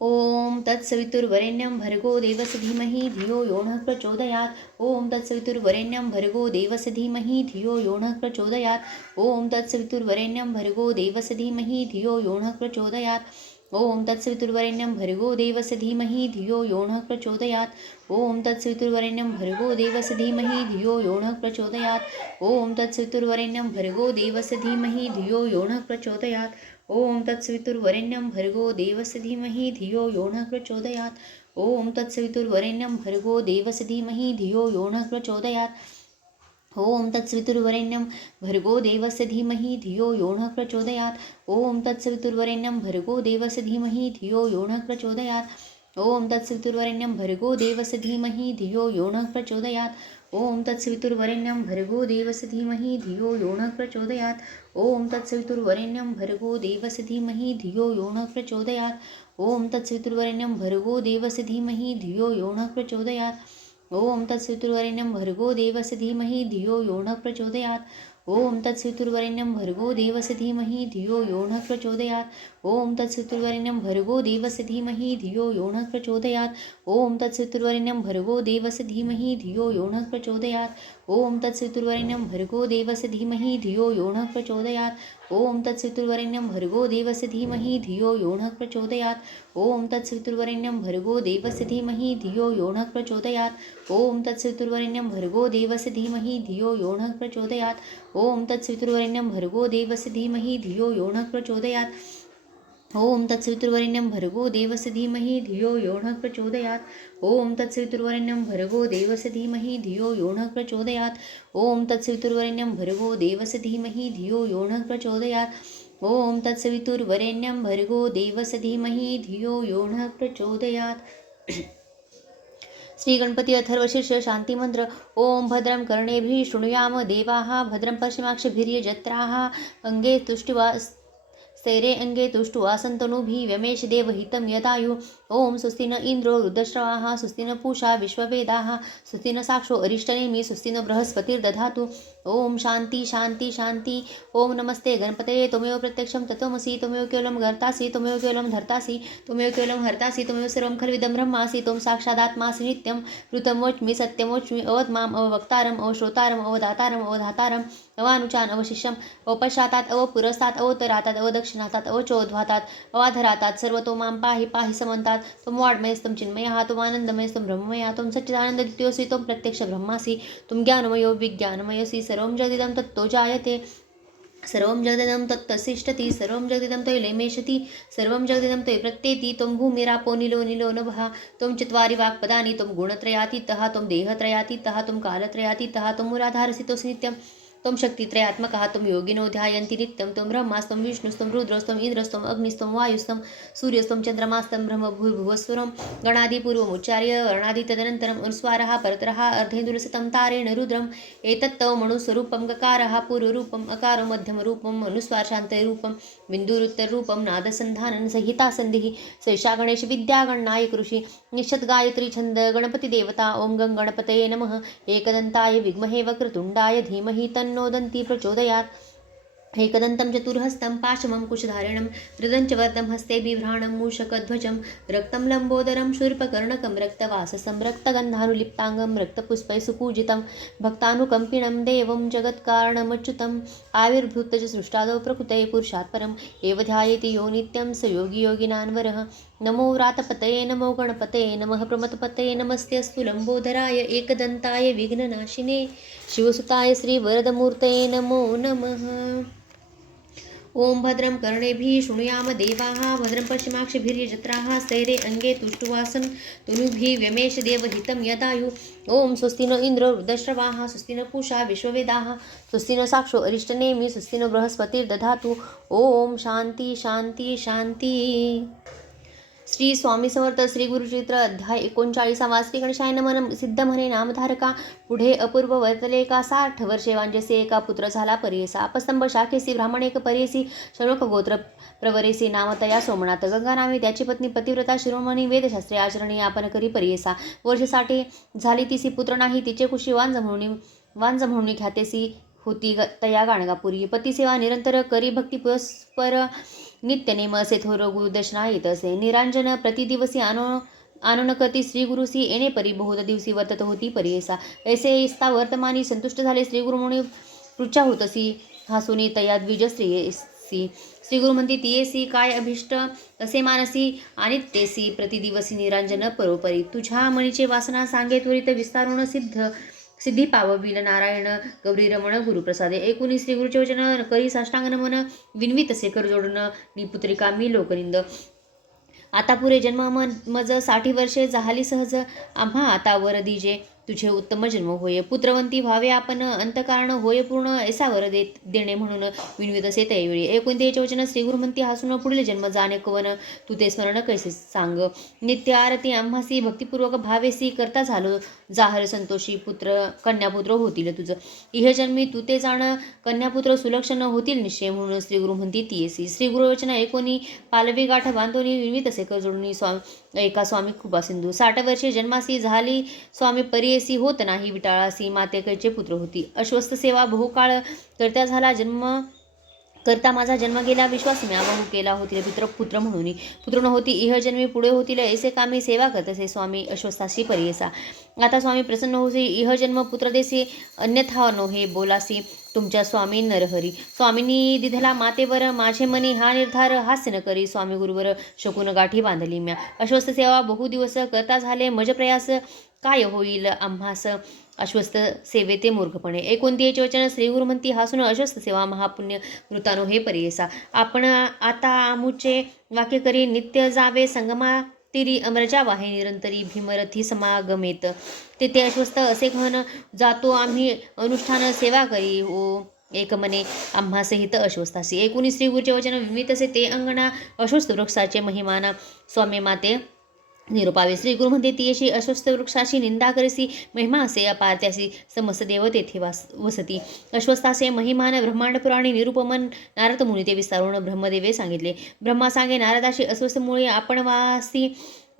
ओम तत्सवितुर्वरेण्यं भर्गो देवस्य धीमहि धियो यो नः प्रचोदयात्. ओम तत्सवितुर्वरेण्यं भर्गो देवस्य धीमहि धियो यो नः प्रचोदयात्. ओम तत्सवितुर्वरेण्यं भर्गो देवस्य धीमहि धियो यो नः प्रचोदयात्. ओम तत्सवितुर्वरेण्यं भर्गो देवस्य धीमहि धियो यो नः प्रचोदयात्. ओम तत्सवितुर्वरेण्यं भर्गो देवस्य धीमहि धियो यो नः प्रचोदयात्. ओम तत्सवितुर्वरेण्यं भर्गो देवस्य धीमहि धियो यो नः प्रचोदयात्. ओम तत्सवितुर्वरेण्यं भर्गो देवस्य धीमहि धियो यो नः प्रचोदयात्. ओम तत्सवितुर्वरेण्यं भर्गो देवस्य धीमहि धियो यो नः प्रचोदयात्. ओम तत्सवितुर्वरेण्यं भर्गो देवस्य धीमहि धियो यो नः प्रचोदयात्. ओम तत्सवितुर्वरेण्यं भर्गो देवस्य धीमहि धियो यो नः प्रचोदयात्. ओम तत्सवितुर्वरेण्यं भर्गो देवस्य धीमहि धियो यो नः प्रचोदयात्. ओम तत्सवितुर्वरेण्यं भर्गो देवस्य धीमहि धियो यो नः प्रचोदयात्. ओम तत्सवितुर्वरेण्यं भर्गो देवस्य धीमहि धियो यो नः प्रचोदयात्. ओम तत्सवितुर्वरेण्यं भर्गो देवस्य धीमहि धियो यो नः प्रचोदयात्. ओम तत्सवितुर्वरेण्यं भर्गो देवस्य धीमहि धियो यो नः प्रचोदयात्. ओम तत्सवितुर्वरेण्यं भर्गो देवस्य धीमहि धियो यो नः प्रचोदयात्. ओम तत्सवितुर्वरेण्यं भर्गो देवस्य धीमहि धियो यो नः प्रचोदयात्. ओम तत्सवितुर्वरेण्यं भर्गो देवस्य धीमहि धियो यो नः प्रचोदयात्. ओम तत्सवितुर्वरेण्यं भर्गो देवस्य धीमहि धियो यो नः प्रचोदयात्. ओम तत्सवितुर्वरेण्यं भर्गो देवस्य धीमहि धियो यो नः प्रचोदयात्. ओम तत्सवितुर्वरेण्यं भर्गो देवस्य धीमहि धियो यो नः प्रचोदयात्. ओम तत्सवितुर्वरेण्यं भर्गो देवस्य धीमहि धियो यो नः प्रचोदयात्. ओम तत्सवितुर्वरेण्यं भर्गो देवस्य धीमहि धियो यो नः प्रचोदयात्. ओम तत्सवितुर्वरेण्यं भर्गो देवस्य धीमहि धियो यो नः प्रचोदयात्. ओम तत्सवितुर्वरेण्यं भर्गो देवस्य धीमहि धियो यो नः प्रचोदयात्. ओम तत्सवितुर्वरेण्यं भर्गो देवस्य धीमहि धियो यो नः प्रचोदयात्. ओम तत्सवितुर्वरेण्यं भर्गो देवस्य धीमहि धियो यो नः प्रचोदयात्. श्री गणपती अथर्वशीर्ष शांती मंत्र. ओम भद्रं कर्णेभिः शृणुयाम देवाः भद्रं पश्चिमाक्षभिर्यजत्राः अंगे तुष्टिवा स्थैरे अंगे तुष्टुवा सन्तनुभिः व्यमेश देवहितं यदायु. ओम स्वस्ति न इंद्रो रुद्रश्रवाः स्वस्ति न पूषा विश्ववेदाः स्वस्ति न साक्षो अरिष्टनेमि स्वस्ति न बृहस्पतिर्दधातु. ओम शांति शांति शांति. ओम नमस्ते गणपतये त्वमेव प्रत्यक्षं तत्त्वमसि त्वमेव केवलं कर्तासि त्वमेव केवलं धर्तासि त्वमेव केवलं हर्तासि त्वमेव सर्वं खल्विदं ब्रह्मासि त्वं साक्षादात्मासि नित्यं ऋतं वच्मि सत्यं वच्मि अवद्माम् अवक्तारम् अवश्रोतारम् अवदातारम् अवधातारम् अवानुचान् अवशिष्यम् अवपश्चातात् अवपुरस्तात् अवोत्तरातात् अवदक्षिणातात् अवचोद्ध्वातात् अवाधरातात् सर्वतो मां पाहि पाहि समन्तात्. त्वं वाड्मयस्तं चिन्मयः त्वं आनन्दमयस्तं ब्रह्ममयः त्वं सच्चिदानन्दद्वितीयोऽसि त्वं प्रत्यक्षब्रह्मासि त्वं ज्ञानमयो विज्ञानमयसि सर्वं जगदिदं तत्तो जायते सर्वं जगदिदं तत्तसिष्ठति सर्वं जगदिदं तैलेमेषति सर्वं जगदिदं तै प्रत्येति त्वं भूमिरापो निलो निलो नभः त्वं चत्वारि वाक्पदानि त्वं गुणत्रयातीतः त्वं देहत्रयातीतः त्वं कालत्रयातीतः त्वं मूलाधारसि तोऽसि नित्यं त्वं शक्तित्रयात्मकः त्वं योगिनो ध्यायन्ति नित्यं त्वं ब्रह्मास्तं विष्णुस्तं रुद्रस्तं इंद्रस्तं अग्निस्तं वायुस्तं सूर्यस्तं चन्द्रमास्तं ब्रह्म भूर्भुवस्वरं गणादिपूर्वमुच्चार्य वर्णादि तदनन्तरम् अनुस्वारः परतरः अर्धेन्दुलसितं तारेण रुद्रम् एतत्तव मनुस्वरूपं गकारः पूर्वरूपम् अकारो मध्यमरूपम् अनुस्वारशान्तरूपं बिन्दुरुत्तररूपं नादसन्धानं संहिता सन्धिः सैषा गणेश विद्यागणनायक ऋषि निश्चत गायत्री छन्द गणपति देवता. ओम गं गणपतये नमः. एकदन्ताय विद्महे वक्रतुण्डाय धीमहि तन्नो दन्ती प्रचोदयात्. एकदन्तं चतुर्हस्तं पाशमं कुशधारिणं हृदं च वरदं हस्ते बिभ्राणं मूषकध्वजं रक्तं लम्बोदरं शूर्पकर्णकं रक्तवाससं रक्तगन्धानुलिप्ताङ्गं रक्तपुष्पैः सुपूजितं भक्तानुकम्पिनं देवं जगत्कारणमच्युतम् आविर्भूत च सृष्टादौ प्रकृते पुरुषात् परम् एव ध्यायेति यो नित्यं स योगी योगिनान्वरः. नमो व्रातपतये नमो गणपतये नमः प्रमथपतये नमस्तेऽस्तु लम्बोदराय एकदन्ताय विघ्ननाशिने शिवसुताय श्रीवरदमूर्तये नमो नमः. ओम भद्रं कर्णेभिः शृणुयाम देवाः भद्रं पश्चिमाक्षभिर्यजत्राः स्थैरे अंगे तुष्टुवासं तनुभिः व्यमेश देवहितं यदायु. ओम स्वस्ति न इंद्रो रुद्रश्रवाः स्वस्ति न पूषा विश्ववेदाः स्वस्ति न साक्षो अरिष्टनेमि स्वस्ति न बृहस्पतिर्दधातु. ओम शांती शांती शांती. श्री स्वामी समर्थ श्री गुरुचरित्र अध्याय 39. श्री गणेशाय नमः. सिद्ध म्हणे नामधारका पुढे अपूर्व वर्तले का 60 वर्षे वांजसे एका पुत्र झाला परेसा अपस्तंभ शाखेसी ब्राह्मण एक परेसी शौनक गोत्र प्रवरेसी नाम तया सोमनाथ गंगा नामे त्याची पत्नी पतिव्रता शिरोमणी वेदशास्त्रे आचरणी आपण करी परेसा वर्ष 60 झाली तिसी पुत्र नाही तिचे कुशी वांज म्हणून ख्यातेसी होती तया गाणगापुरी पतिसेवा निरंतर करी भक्ती पुरस्पर नित्यनेम असे थोर गुरुदर्शना येत असे. निरांजन प्रतिदिवसी आनन करती श्री गुरुसी येणे परी बहुत दिवसी वर्तत होती परियेसा. ऐसे इस्ता वर्तमानी संतुष्ट झाले श्री गुरुमुनी पृच्छा होतसी हासुनी तया द्विज स्त्रियेसी. श्री गुरु म्हणती तियेसी काय अभिष्ट असे मानसी आणि तेसी प्रतिदिवसी निरांजन परोपरी. तुझ्या मनीचे वासना सांगे त्वरित विस्तारून सिद्धी पावविल नारायण गौरी रमण गुरुप्रसादे. एकूणी श्री गुरुचे वचन करी साष्टांग नमन विनवी तसे कर जोडून निपुत्रिका मी लोकनिंद. आता पुरे जन्म मज 60 वर्षे झाली सहज आम्हा आता वर दिजे तुझे उत्तम जन्म होय. पुत्रवंती व्हावे आपण अंतकारण होय पूर्ण ऐसा वर देणे म्हणून विनवित असे त्यावेळी. एकूण त्याचे वचन श्री गुरु म्हणती हसून पुढील जन्म जाणे कवन तू ते स्मरण कैसे सांग. नित्य आरती आम्हासी भक्तिपूर्वक भावेसी करता झालो जाहर संतोषी कन्यापुत्र होतील तुझ. इह जन्मी तू ते जाण कन्यापुत्र सुलक्षण होतील निश्चय म्हणून श्री गुरु म्हणती तियेसी. श्री गुरु वचन ऐकोनी पालवी गाठ बांधोनी विनवित असे कर जोडणी एका स्वामी कृपा सिंधू. 60 वर्षे जन्मासी झाली स्वामी परियेसी होत नाही विटाळासी मातेकडचे पुत्र होती. अश्वस्थ सेवा बहुकाळ करता झाला करता माझा जन्म गेला विश्वास म्या बहु केला होतील पुत्र म्हणून. पुत्र न होती इह जन्मी पुढे होतील ऐसे कामी सेवा करतसे स्वामी अश्वस्थाशी परियेसा. आता स्वामी प्रसन्न होसी इह जन्म पुत्र देसी अन्यथा नोहे बोलासी तुमच्या स्वामी नरहरी. स्वामींनी दिधला मातेवर माझे मनी हा निर्धार हास्य न करी स्वामी गुरुवर शकून गाठी बांधली म्या. अश्वस्थ सेवा बहु दिवस करता झाले मज प्रयास काय होईल आम्हास अश्वस्थ सेवे ते मूर्खपणे. एकोणतीचे वचन श्री गुरु म्हणती हासून अश्वस्थ सेवा महापुण्य मृतानो हे परियेसा. आपण आता आमुचे वाक्य करी नित्य जावे संगमा तिरी अमरजा वाहे निरंतरी भीमरथी समागमेत. तेथे अश्वस्थ असे घन जातो आम्ही अनुष्ठान सेवा करी ओ एक मने आम्हा सहित अश्वस्थासी. एकूणी श्री गुरुचे वचन विमित असे ते अंगणा अश्वस्थ वृक्षाचे महिमाना स्वामी माते निरुपावे. श्री गुरु म्हणते तियेशी अश्वस्थ वृक्षाशी निंदा करीसी महिमा असे अपार त्यासी समस्त देव तेथे वसती. अश्वस्थाचे महिमान ब्रह्मांड पुराणी निरुपमन नारद मुनी ते विस्तारून ब्रह्मदेवे सांगितले. ब्रह्मा सांगे नारदाशी अश्वस्थ मुळे आपण वासी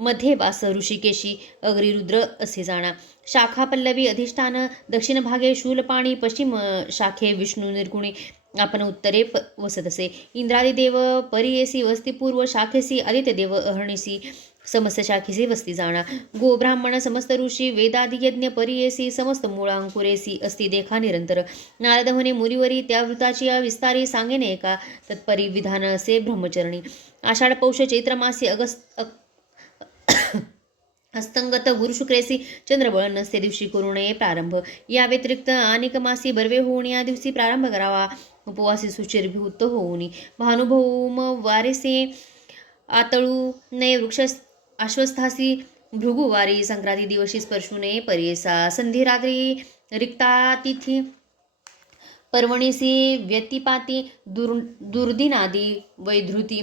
मध्ये वास ऋषिकेशी अग्री रुद्र असे जाणा. शाखा पल्लवी अधिष्ठान दक्षिण भागे शूलपाणी पश्चिम शाखे विष्णू निर्गुणी आपण उत्तरे वसत असे. इंद्रादी देव परियेसी वस्ती पूर्व शाखेसी आदित्य देव अहर्णिसी समस्त शाखेसी वस्ती जाणा. गो ब्राह्मण समस्त ऋषी वेदादी यज्ञ परियेसी समस्त मूळांकुरेसी असती देखा निरंतर. नारद म्हणे मुरीवरी त्या वृत्ताची विस्तारी सांगेने एका तत्परी विधान असे ब्रह्मचरणी. आषाढ पौष चैत्र मासी हस्तंगत गुरुशुक्रेसी चंद्रबळ नसते दिवशी करू नये प्रारंभ. या व्यतिरिक्त अनेक मासी बर्वे होऊन या दिवशी प्रारंभ करावा उपवासी सुचिरभूत होऊनी. भानुभौम वारेसे आतळू नये वृक्ष आश्वस्थासी भृगुवारी संक्रांती दिवशी स्पर्शू नये परियेसा. संधी रात्री रिक्तातिथी पर्वणीसी व्यतिपाती दुर्दिनादी वैधृती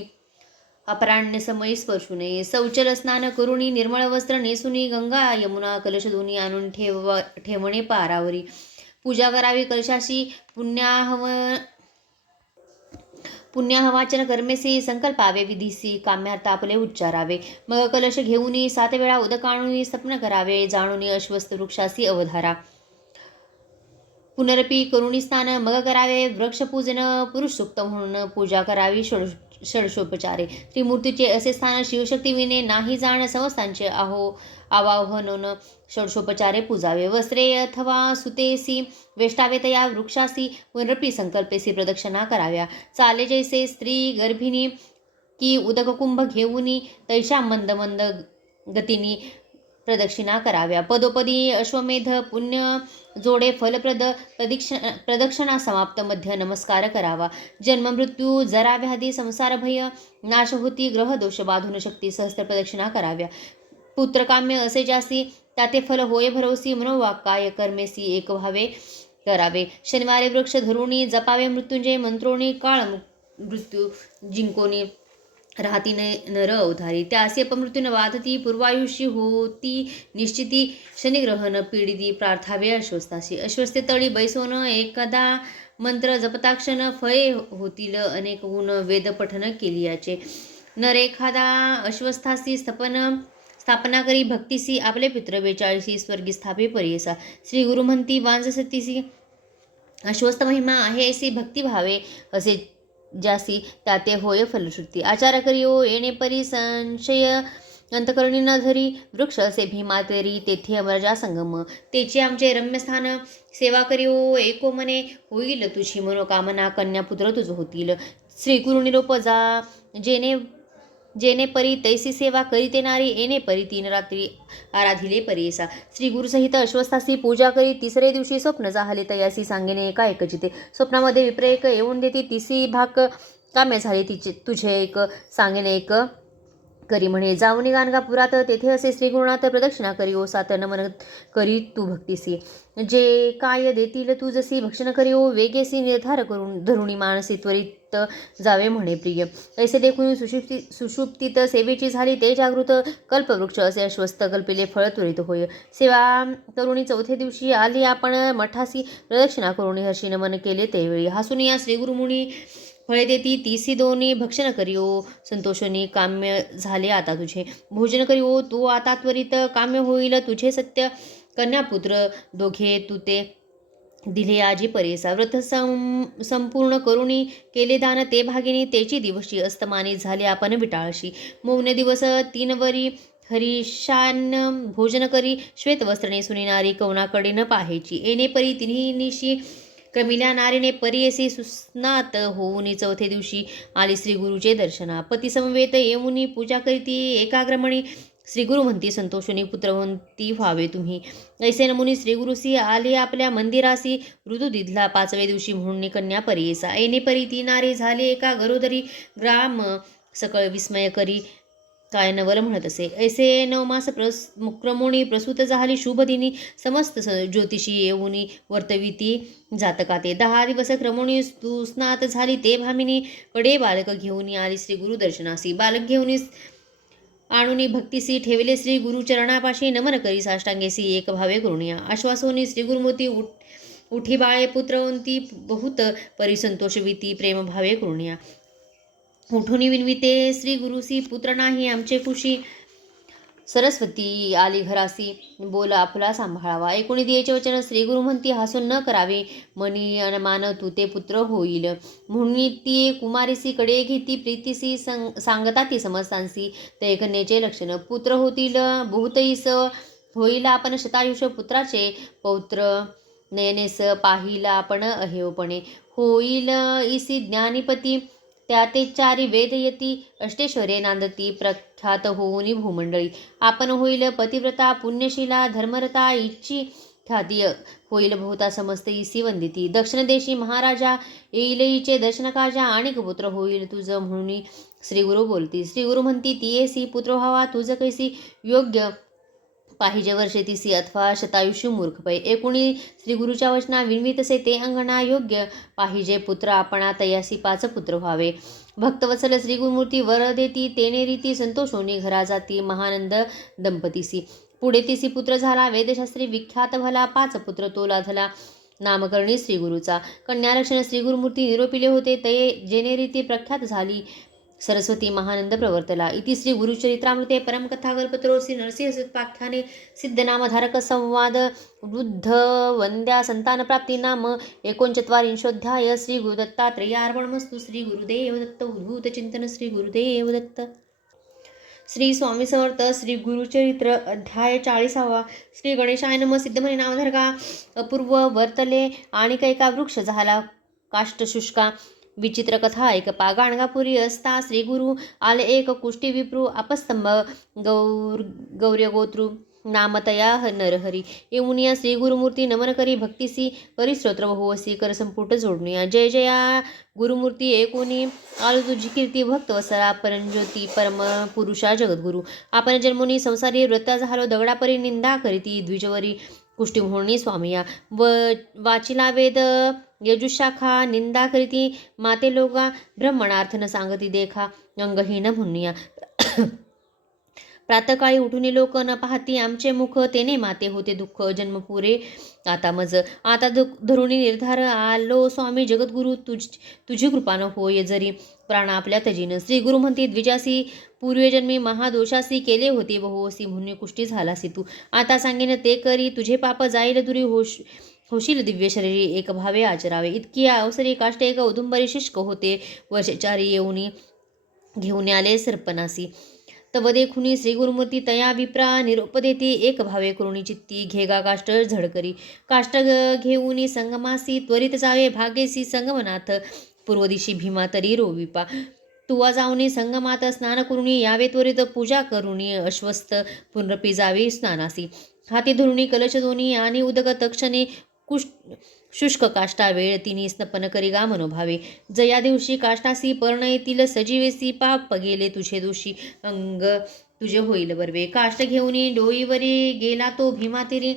अपराण्य समयी स्पर्शू नये. शौचल स्नान करुणी निर्मळ वस्त्र नेसुनी गंगा यमुना कलश दोन्ही आणून ठेवणे पारावरी. पूजा करावी कलशाशी पुण्याहवाचन कर्मेसी संकल्पावे विधीसी काम्यार्थ आपले उच्चारावे. मग कलश घेऊनी 7 वेळा उदक आणून स्थापन करावे जाणून अश्वस्थ वृक्षासी अवधारा. पुनरपी करुणी स्नान मग करावे वृक्षपूजन पुरुष सुक्त म्हणून पूजा करावी षडशोपचारे. त्रिमूर्तीचे असे स्थान शिवशक्ती विने नाही जाण समस्तांचे आवाहन षडशोपचारे पूजावे. वस्त्रे अथवा सुतेसी वेष्टावे तया वृक्षासी पुनरपी संकल्पेसी प्रदक्षिणा कराव्या. चाले जैसे स्त्री गर्भिणी की उदककुंभ घेऊनी तैशा मंद मंद गतीनी प्रदक्षिणा कराव्या. पदोपदी अश्वमेध पुण्य जोडे फलप्रद प्रदक्षिणा समाप्त मध्य नमस्कार करावा. जन्म मृत्यू जरा व्याधी संसार भय नाश होती ग्रह दोष बाधून शक्ती सहस्त्र प्रदक्षिणा कराव्या. पुत्रकाम्य असे जासी त्याते फल होय भरवसी मनोवाक्काय कर्मेसी एक व्हावे करावे. शनिवारी वृक्ष धरुणी जपावे मृत्युंजय मंत्रोणी काळ मृत्यू जिंकोनी राहती नर अवधारी. त्यासी अपमृत्यून वाधती पूर्वायुषी होती निश्चिती शनिग्रहण पीडिती प्रार्थावे अश्वस्थासी. अश्वस्थे तळी बैसोन एकदा मंत्र जपताक्षण फळे होतील अनेक गुण वेद पठन केली याचे. नर एखादा अश्वस्थासी स्थापना करी भक्तीसी आपले पित्र 42 स्वर्गी स्थापे परियेसा. श्री गुरु म्हणती वांजसतीसी अश्वस्थ महिमा आहे अशी भक्ती भावे असे ज्यासी त्याते होय फलश्रुती. आचार करियो येणे परी संशय अंतकरणी न धरी. वृक्ष असे भीमा तेरी तेथे अमरजा संगम. तेचे आमचे रम्यस्थान सेवा करियो एको मने. होईल तुझी मनोकामना कन्यापुत्र तुझ होतील. श्री गुरु निरोप जा जेणे जेणे परी तैसी सेवा करीते नारी. येणे परी 3 रात्री आराधिले परीसा. श्री गुरुसहित अश्वस्थासी पूजा करी. तिसरे दिवशी स्वप्न जाहले तयासी सांगेने एका एकचिते. स्वप्नामध्ये विप्रेक येऊन देती तिसी भाक काम्य झाले तुझे एक सांगेने एक करी म्हणे. जाऊनी गाणगापुरात तेथे असे श्री गुरुनाथ प्रदक्षिणा करी ओ सात नमन करी तू भक्तीसी. जे काय देतील तू जसी भक्षण करी ओ वेगेसी निर्धार करून धरुणी मानसी त्वरित जावे म्हणे प्रिय. ऐसे देखून सुषुप्तीत सेवेची झाली ते जागृत. कल्पवृक्ष असे अश्वस्थ कल्पिले फळ त्वरित होय. सेवा करुणी 4थ्या दिवशी आली आपण मठासी. प्रदक्षिणा करून हर्षी नमन केले तेवेळी. हसून या श्री गुरुमुनी फळे देती तिसी दोन्ही भक्षण करिओ संतोषोनी काम्य झाले आता तुझे. भोजन करिओ तू आता त्वरित काम्य होईल तुझे सत्य कन्यापुत्र दोघे तू ते दिले आजी परेसा. व्रत संपूर्ण करुणी केले दान ते भागिनी. तेची दिवशी अस्तमानी झाले आपण विटाळशी. मौन दिवस 3 वरी हरिशान भोजन करी. श्वेत वस्त्रणे सुनी नारी कवनाकडे न पाहायची. येणे परी 3 निशी कमिल्या नारीने परीयसी सुस्नात होऊन 4थ्या दिवशी आली श्री गुरुचे दर्शना. पती समवेत येऊनी पूजा करीती एकाग्रमणी. श्री गुरु म्हणती संतोषुनी पुत्रवंती व्हावे तुम्ही. ऐसे नमुनी श्री गुरुसी आले आपल्या मंदिरासी. ऋतू दिधला 5व्या दिवशी म्हणून कन्या परीयसा. येणे परी 3 नारी झाले एका गरोदरी. ग्राम सकळ विस्मय करी काय नवल म्हणत असे. ऐसे 9 मास क्रमोणी प्रसूत झाली शुभदिनी. समस्त ज्योतिषी येऊनी वर्तविती जातका ते. 10 दिवस क्रमोणी सुस्नात झाली ते भामिनी. कडे बालक घेऊन आली श्री गुरु दर्शनासी. बालक घेऊन आणूनी भक्तीसी ठेवले श्री गुरु चरणापाशी. नमन करी साष्टांगेसी एक भावे करुणिया. आश्वासोनी श्री गुरुमूर्ती उठी बाळे पुत्रवंती बहुत परिसंतोष विती प्रेम भावे करुणिया. उठुनी विनविते श्री गुरुसी पुत्र नाही आमचे खुशी. सरस्वती आली घरासी बोला आपुला सांभाळावा. ऐकुणी दियेचे वचन श्री गुरु म्हणती हसून न करावे मनी अनमान तू ते पुत्र होईल. म्हणून ती कुमारीसी कडे घेती प्रीतीसी सांगता ती समस्तांसी. ते कन्येचे लक्षण पुत्र होतील बहुतईस. होईल आपण शतायुष पुत्राचे पौत्र नयनेस पाहिला आपण अहेवपणे. होईल इसी ज्ञानीपती त्याते 4 वेद येती. अष्टेश्वरे नांदती प्रख्यात होऊनी भूमंडळी. आपण होईल पतिव्रता पुण्यशीला धर्मरता इच्छी ख्याती. होईल बहुता समस्त इसी वंदिती. दक्षिण देशी महाराजा येईल इचे दर्शन काजा. अनेक पुत्र होईल तुझ म्हणून श्री गुरु बोलती. श्री गुरु म्हणती ती येसी पुत्र व्हावा तुझ कैसी. योग्य पाहिजे वर्षे तिसी अथवा शतायुष्य मूर्खपै. एकुणी श्री गुरुच्या वचना विनवितसे ते अंगणा. योग्य पाहिजे पुत्र आपणा तयासी 5 पुत्र व्हावे. भक्तवत्सल श्री गुरुमूर्ती वर देती तेने रीती. संतोषोनी घरा जाती महानंद दंपतीसी. पुढे तिसी पुत्र झाला वेदशास्त्री विख्यात भला. 5 पुत्र तो लाधला नामकरणी श्री गुरुचा. कन्यारक्षण श्री गुरुमूर्ती निरोपिले होते तये जेने रीती प्रख्यात झाली. सरस्वती महानंद प्रवर्तला. इति श्री गुरुचरित्रामृते परमकथा कल्पतरो श्री नरसिंहपाख्याने सिद्धनामधारक संवाद वृद्ध वंद्या संतान प्राप्ती नाम 39 श्री गुरुदत्तात्रेयार्पणमस्तु. श्री गुरुदेव दत्त. उद्भूत चिंतन श्री गुरुदेव दत्त. श्री स्वामी समर्थ. श्री गुरुचरित्र अध्याय 40. श्री गणेशाय नमः. सिद्धमणी नामधारका अपूर्व वर्तले आणि कैका वृक्ष झाला काष्ठशुष्का. विचित्र कथा ऐकपा. गाणगापुरी असता श्री गुरु आले एक कुष्टी विप्रू. अपस्तंभ गौर्यगोत्रु नामतया नरहरी. येऊनिया श्री गुरुमूर्ती नमन करी भक्तीसी. करी स्तोत्र बहुवसी कर संपुट जोडणिया. जय जया गुरुमूर्ती एकोनी आलो तुझी कीर्ती. भक्तवत्सला परंज्योती परम पुरुषा जगद्गुरु. आपण जन्मोनी संसारी व्रता झालो दगडापरी. निंदा करीती द्विजवरी कुष्टी म्हणून स्वामिया. वाचिला वेद यजुशाखा. निंदा करीती माते लोका. ब्रह्मणार्थ न सांगती देखा अंगहीन म्हणूया. प्रातकाळी उठून लोक न पाहती आमचे मुख. तेने माते होते दुःख जन्म पुरे आता मज. आता धरुणी निर्धार आलो स्वामी जगद्गुरु. तुझी कृपानं होय जरी प्राण आपल्या तजीन. श्री गुरु म्हणती द्विजासी पूर्वजन्मी महादोषासी केले होते बहुवसी म्हणून कुष्टी झालासी तू. आता सांगेन ते करी तुझे पाप जाईल दुरी. होशील दिव्य शरीरी एक भावे आचरावे. इतकी अवसरी काष्ट एक औदुंबरी शुष्क होते. वर्षचारी येऊनी घेऊन आले सर्पणासी. तव देखुनी श्री गुरुमूर्ती तया विप्रा निरोप देती. एक भावे करुणी चित्ती घेगा काष्ट झडकरी. काष्ट घेऊनी संगमासी त्वरित जावे भाग्यसी संगमनाथ. पूर्व दिशी भीमा तरी रोविपा. तुवा जाऊनी संगमात स्नान करुणी यावे त्वरित पूजा करुणी. अश्वस्थ पुनरपी जावे स्नानासी. हाती धरुणी कलश दोनी आणि उदक तक्षणे शुष्क काष्टा वेळ तिनी स्नपन करी गा मनोभावे. जया दिवशी काष्टासी पर्ण येतील सजीवेसी. पाप गेले तुझे दोषी अंग तुझे होईल बर्वे. काष्ट घेऊनी डोईवरी गेला तो भीमातिरी.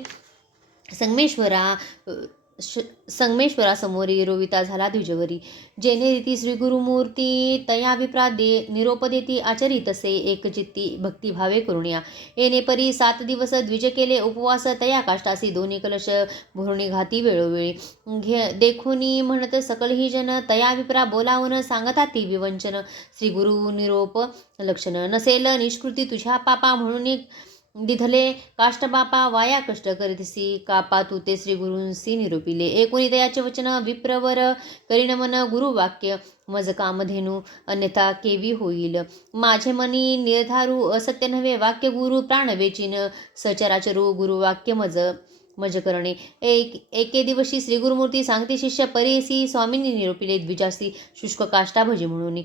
संगमेश्वरा समोरी रोविता झाला द्विजवरी. जेने रीती श्री गुरुमूर्ती तया विप्रा निरोप देती. आचरी तसे एक चित्ती भक्तिभावे करुणिया. येणे परी 7 दिवस द्विज केले उपवास. तया काष्टासी दोन्ही कलश भरुणी घाती वेळोवेळी. देखोनी म्हणत सकल ही जन तया विप्रा बोलावून सांगता ती विवंचन. श्री गुरु निरोप लक्षण नसेल निष्कृती तुझ्या पापा. म्हणून दिधले काष्टबापा वाया कष्ट करीतसी. कापा तू ते श्री गुरूंसी निरोपिले. एकोणी दयाचे वचन विप्रवर करिणमन गुरुवाक्य. मज कामधेनू अन्यथा केवी होईल. माझे मनी निर्धारू असत्य नव्हे वाक्य गुरु प्राण वेचिन. सचराचरू गुरुवाक्य मज करणे. एके दिवशी श्री गुरुमूर्ती सांगते शिष्य परीसी. स्वामींनी निरोपिले द्विजासी शुष्क काष्टा भजी म्हणून.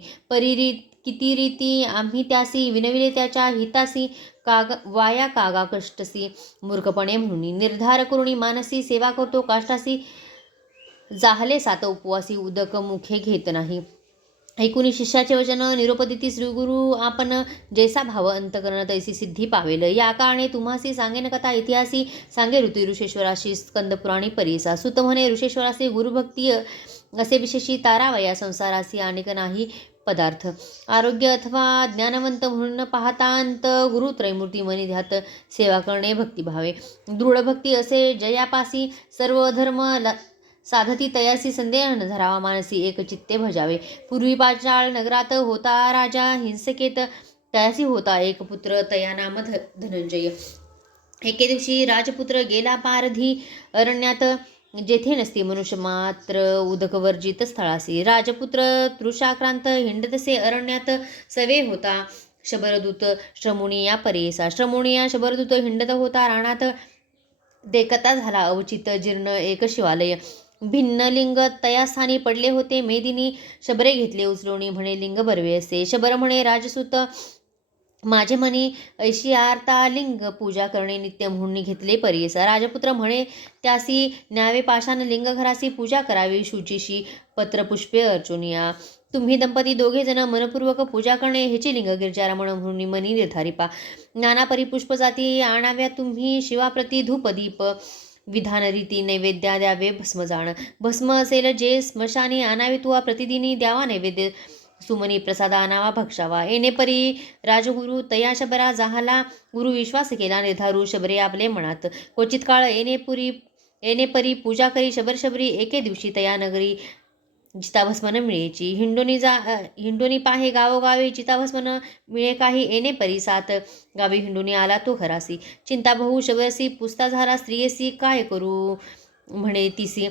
किती रीती आम्ही त्यासी विनविले त्याच्या हितासी. वाया कागा कष्टसी मूर्खपणे म्हणून. निर्धार करुणी मानसी सेवा करतो काष्टासी. जाहले 7 उपवासी उदक मुखे घेत नाही. ऐकुनी शिष्याचे वचन निरोपदिती श्री गुरु आपण. जैसा भाव अंतकरण तैसी सिद्धी पावेल. या कारणे तुम्हासी सांगेन कथा इतिहासी. सांगे ऋतू ऋषेश्वराशी स्कंदपुराणी परीसा. सुत म्हणे ऋषेश्वरासी गुरुभक्ती असे विशेषी तारावया संसारासी अनेक नाही पदार्थ. आरोग्य अथवा ज्ञानवंत म्हणून पाहतांत गुरुत्रयमूर्ती मनी ध्यात. सेवा करणे भक्तिभावे. दृढ भक्ती असे जयापासी. सर्व धर्म साधती तयासी. संदेह न धरावा मानसी एक चित्ते भजावे. पूर्वी पाचाळ नगरात होता राजा हिंसकेत. तयासी होता एक पुत्र तया नाम धनंजय. एके दिवशी राजपुत्र गेला पारधी अरण्यात. जेथे नसते मनुष्य मात्र उदकवर्जित स्थळासी. राजपुत्र तृषाक्रांत हिंडतसे अरण्यात. सवे होता शबरदूत श्रमुनिया परेसा. श्रमुनिया शबरदूत हिंडत होता रानात. देखता झाला अवचित जीर्ण एक शिवालय. भिन्न लिंग तयास्थानी पडले होते मेदिनी. शबरे घेतले उचलून म्हणे लिंग बरवे असे. शबर म्हणे राजसूत माझे मनी ऐशी आरता लिंग पूजा करणे नित्य म्हणून घेतले परीसा. राजपुत्र म्हणे त्यासी न्यावे पाषाण लिंग घरासी. पूजा करावी शुचीशी पत्रपुष्पे अर्चुनिया. तुम्ही दंपती दोघे जण मनपूर्वक पूजा करणे हेची लिंग गिरजारमण म्हणून मनी निर्धारिपा. नाना परिपुष्प जाती आणाव्या तुम्ही शिवाप्रती धूपदीप. विधान रीती नैवेद्या द्यावे भस्म जाण. भस्म असेल जे स्मशानी आणावे तुवा प्रतिदिनी द्यावा नैवेद्य. सुमनी प्रसाद आणावा भक्षावा. येणे परी राजगुरु तया शबरा जाहला. गुरु विश्वास केला निर्धारू शबरे आपले मनात. क्वचित काळ येणे परी पूजा करी शबर शबरी. एके दिवशी तया नगरी चिताभस्मन मिळेची. हिंडोनी पाहे गावोगावी चिताभस्मन मिळे काही. येणे परी 7 गावी हिंडोनी आला तो घरासी. चिंता बहु शबरसी पुसता झाला स्त्रियसी. काय करू म्हणे तिसी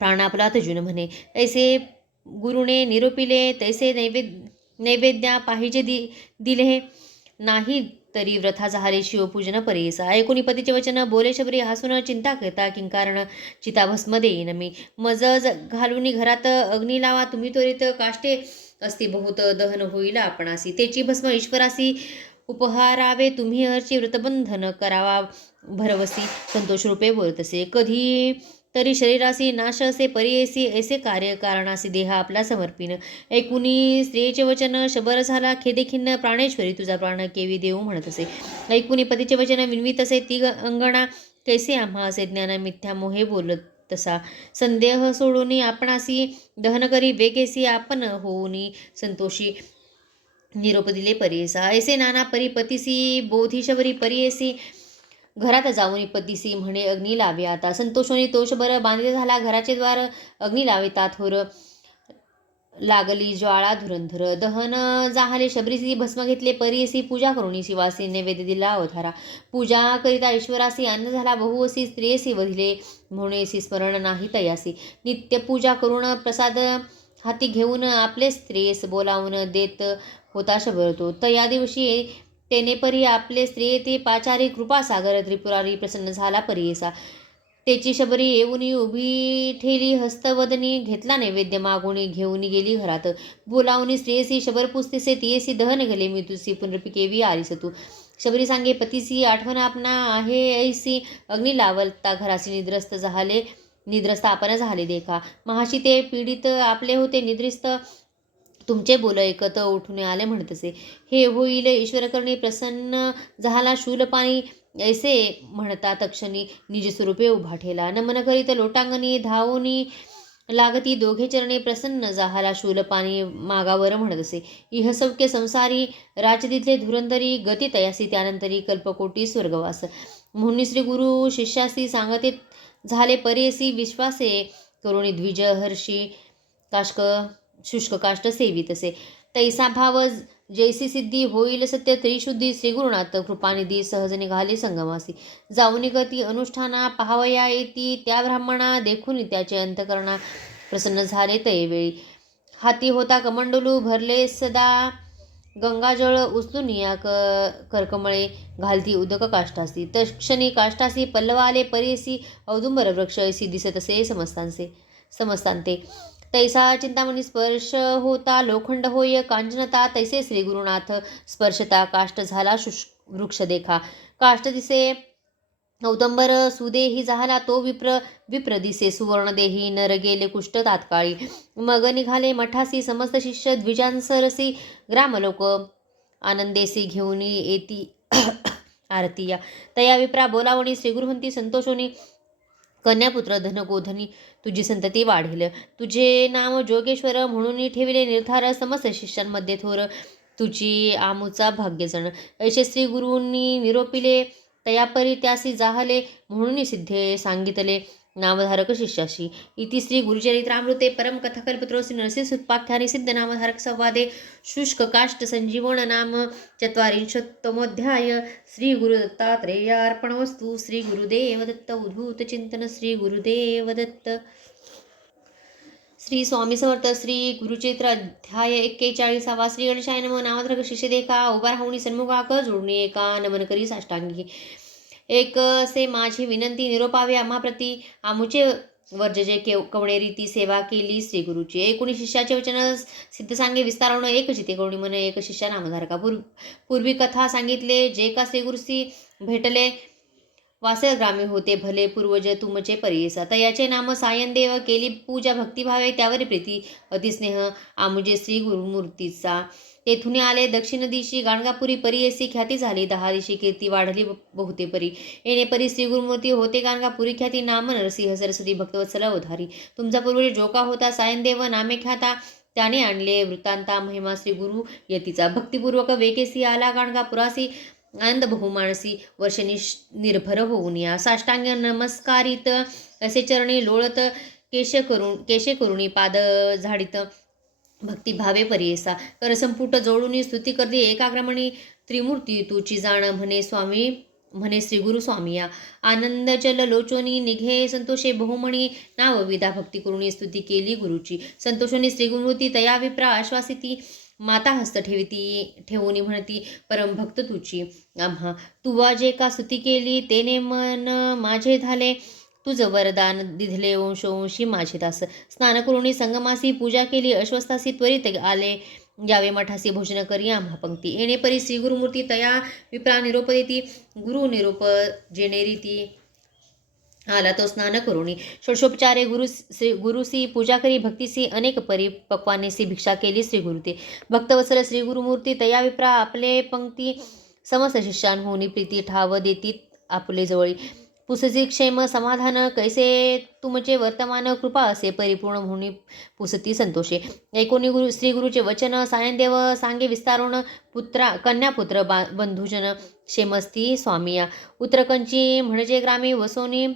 प्राण आपला तजुन म्हणे. ऐसे गुरुने निरोपिले तैसे नैवेद्या पाहिजे दिले नाही तरी व्रथा झाले शिवपूजन परेसा. ऐकुनी पतीचे वचन बोले शबरी हसून. चिंता करता किंकारण चिताभस्म देईन मी. मज घालून घरात अग्नी लावा तुम्ही त्वरित. काष्टे असती बहुत दहन होईल आपणासी. तेची भस्म ईश्वरासी उपहारावे तुम्ही. हरची व्रतबंधन करावा भरवसी. संतोष रूपे बोलतसे कधी तरी शरीरासी नाश असे परीयसी. ऐसे कार्य कारणासी देह आपला समर्पिन. ऐकुनी स्त्रियेचे वचन शबर झाला खेदेखिन्न. प्राणेश्वरी तुझा प्राण केवी देऊ म्हणत असे. ऐकुनी पतीचे वचन विनवीत असे ती अंगणा. कैसे आम्हा असे ज्ञान मिथ्या मोहे बोलत तसा. संदेह सोडून आपणासी दहन करी वेगेसी. आपण होऊनी संतोषी निरोप दिले परीयसा. ऐसे नाना परिपतीसी बोधिशबरी परीयसी. घरात जाऊन पतीसी म्हणे अग्नी लावे आता. संतोषोनी तोषभर बांधले झाला घराचे द्वार. अग्नी लाविता थोर लागली ज्वाळा धुरंधर दहन जाहले शबरीसी भस्म घेतले परीसी पूजा करुणी शिवासी नैवेद्य दिला अवधारा पूजा करिता ईश्वरासी अन्न झाला बहुअसी स्त्रियसी वधिले म्हणूनसी स्मरण नाही तयासी नित्य पूजा करून प्रसाद हाती घेऊन आपले स्त्रियेस बोलावून देत होता शबर तो तया दिवशी तेने परी आपले स्त्रिये ते पाचारी कृपासागर त्रिपुरारी प्रसन्न झाला परियेसा त्याची शबरी येऊनी उभी ठेली हस्तवदनी घेतला नैवेद्य मागुनी घेऊन गेली घरात बोलावणी स्त्रियसी शबर पुसतेसे तियेसी दहन गेले मी तुसी पुनरपिकेवी आलीस तू शबरी सांगे पतीसी आठवण आपणा आहे ऐसी अग्नी लावलता घरासी निद्रस्त आपण झाले देखा महाशी ते पीडित आपले होते निद्रिस्त तुमचे बोल ऐकत उठून आले म्हणतसे हे होईल ईश्वरकरणी प्रसन्न झाला शूलपाणी ऐसे म्हणता तक्षणी निज स्वरूपे उभा ठेला नमन करीत लोटांगणी धावोनी लागती दोघे चरणी प्रसन्न झाला शूलपाणी मागावर म्हणतसे इहसौख्य संसारी राजदितले धुरंधरी गती तयासी त्यानंतरी कल्पकोटी स्वर्गवास म्हणून श्री गुरु शिष्यासी सांगते झाले परेसी विश्वासे करुणी द्विज हर्षी काष्क शुष्क काष्ट सेवितसे तैसा भाव जैसी सिद्धी होईल सत्य त्रिशुद्धी श्रीगुरुनाथ कृपानिधी सहज निघाली संगमासी जाऊनी गती अनुष्ठाना पाहावया येती त्या ब्राह्मणा देखून त्याचे अंतकरणा प्रसन्न झाले तैवेळी हाती होता कमंडलू भरले सदा गंगाजळ उचलून या कर्कमळे घालती उदक काष्टासी तक्षणी काष्टासी पल्लवाले परेसी औदुंबर वृक्ष ऐसी दिसतसे समस्तांते तैसा चिंतामणी स्पर्श होता लोखंड होय कांचनता तैसे श्री गुरुनाथ स्पर्शता काष्ट झाला वृक्ष देखा काष्ट दिसे औदंबर सुदेही झाला तो विप्र दिसे सुवर्णदेही नर गेले कुष्ट तात्काळी मग निघाले मठासी समस्त शिष्य द्विजांसरसी ग्रामलोक आनंदेसी घेऊन येती आरतीया तया विप्रा बोलावणी श्रीगुरुहंती संतोषोनी कन्यापुत्र धनगोधनी तुझी संतती वाढेल तुझे नाम जोगेश्वर म्हणून ठेविले निर्धार समस्त शिष्यांमध्ये थोर तुझी आमुचा भाग्यजन ऐसे श्री गुरूंनी निरोपिले तयापरी त्यासी जाहले म्हणून सिद्धे सांगितले नामधारक शिष्याशी इति श्री गुरुचरित्रामृते परम कथाकल्पत्रोसी नरसिंहोपाख्याने सिद्ध नामधारक संवादे शुष्क काष्ट संजीवण नाम चत्वारिंशत्तमोऽध्याय श्री गुरुदत्तात्रेयार्पणमस्तु श्री गुरुदेव दत्त उद्धूत चिंतन श्री गुरुदेव दत्त श्री स्वामी समर्थ श्री गुरुचरित्र अध्याय 41 श्री गणेशाय नमः नामधारक शिष्य देखा उभा राहुनी सन्मुखाक जोडणी एका नमन करी साष्टांगी एक से माझी विनंती निरोपावे आम्हाप्रती आमुचे वर्जजे कवणे रीती सेवा केली श्री गुरुची एकूणी शिष्याचे वचन सिद्ध सांगे विस्तारण एक चिते कवणी मन एक शिष्या नामधारका पूर्वी कथा सांगितले जे का श्री गुरुसी भेटले वासळ ग्रामी होते भले पूर्वज तुमचे परियेसा तयाचे नाम सायनदेव केली पूजा भक्तिभावे त्यावर प्रीती अतिस्नेह आमुजे श्री गुरुमूर्तीचा तेथून आले दक्षिण दिशी गाणगापुरी परियेसी ख्याती झाली 10 दिशी कीर्ती वाढली बहुते परी येणे परी श्री गुरुमूर्ती होते गाणगापुरी ख्याती नाम नरसिंह सरस्वती भक्तवत्सल अवधारी तुमचा पूर्वी जोका होता सायनदेव नामे ख्याता त्याने आणले वृत्तांता महिमा श्री गुरु यतीचा भक्तिपूर्वक वेकेसी आला गाणगापुरासी आनंद बहुमानसी वर्ष निर्भर होऊन या साष्टांग नमस्कारित असे चरणी लोळत केशे करुणी पाद झाडित भक्तिभावे परियेसा करसंपुट जोडून स्तुती करते एकाग्रमणी त्रिमूर्ती तुची जाण म्हणे श्री गुरु स्वामिया आनंद चल लोचोनी निघे संतोषे बहुमणी नाव विदा भक्ती करुणी स्तुती केली गुरुची संतोषोनी श्री गुरुमूर्ती तया विप्रा आश्वासिती माता हस्त ठेवूनी म्हणती परमभक्त तुची आम्हा तुवा जे का स्तुती केली तेने मन माझे झाले तुझं वरदान दिधले वंशोंशी माझे दास स्नान करुणी संगमासी पूजा केली अश्वस्थासी त्वरित आले यावे मठासी भोजन करी आम्हा पंक्ती येणे परी श्री गुरुमूर्ती तया विप्रा निरोप देती गुरु निरोप जेणे रीती आला तो स्नान करुणी षोडशोपचारे गुरुसी पूजा करी भक्तीसी अनेक परिपक्वानेसी भिक्षा केली श्री गुरुते भक्तवत्सल श्री गुरुमूर्ती तया विप्रा आपले पंक्ती समस्त शिष्यांहोनी प्रीती ठाव देती आपले जवळी पुसची क्षेम समाधान कैसे तुमचे वर्तमान कृपा असे परिपूर्ण म्हणून पुसती संतोषे ऐकोनी श्री गुरुचे वचन सायनदेव सांगे विस्तारून कन्यापुत्र बंधुजन क्षेमस्ती स्वामिया उत्तरकंची म्हणजे ग्रामी वसोनी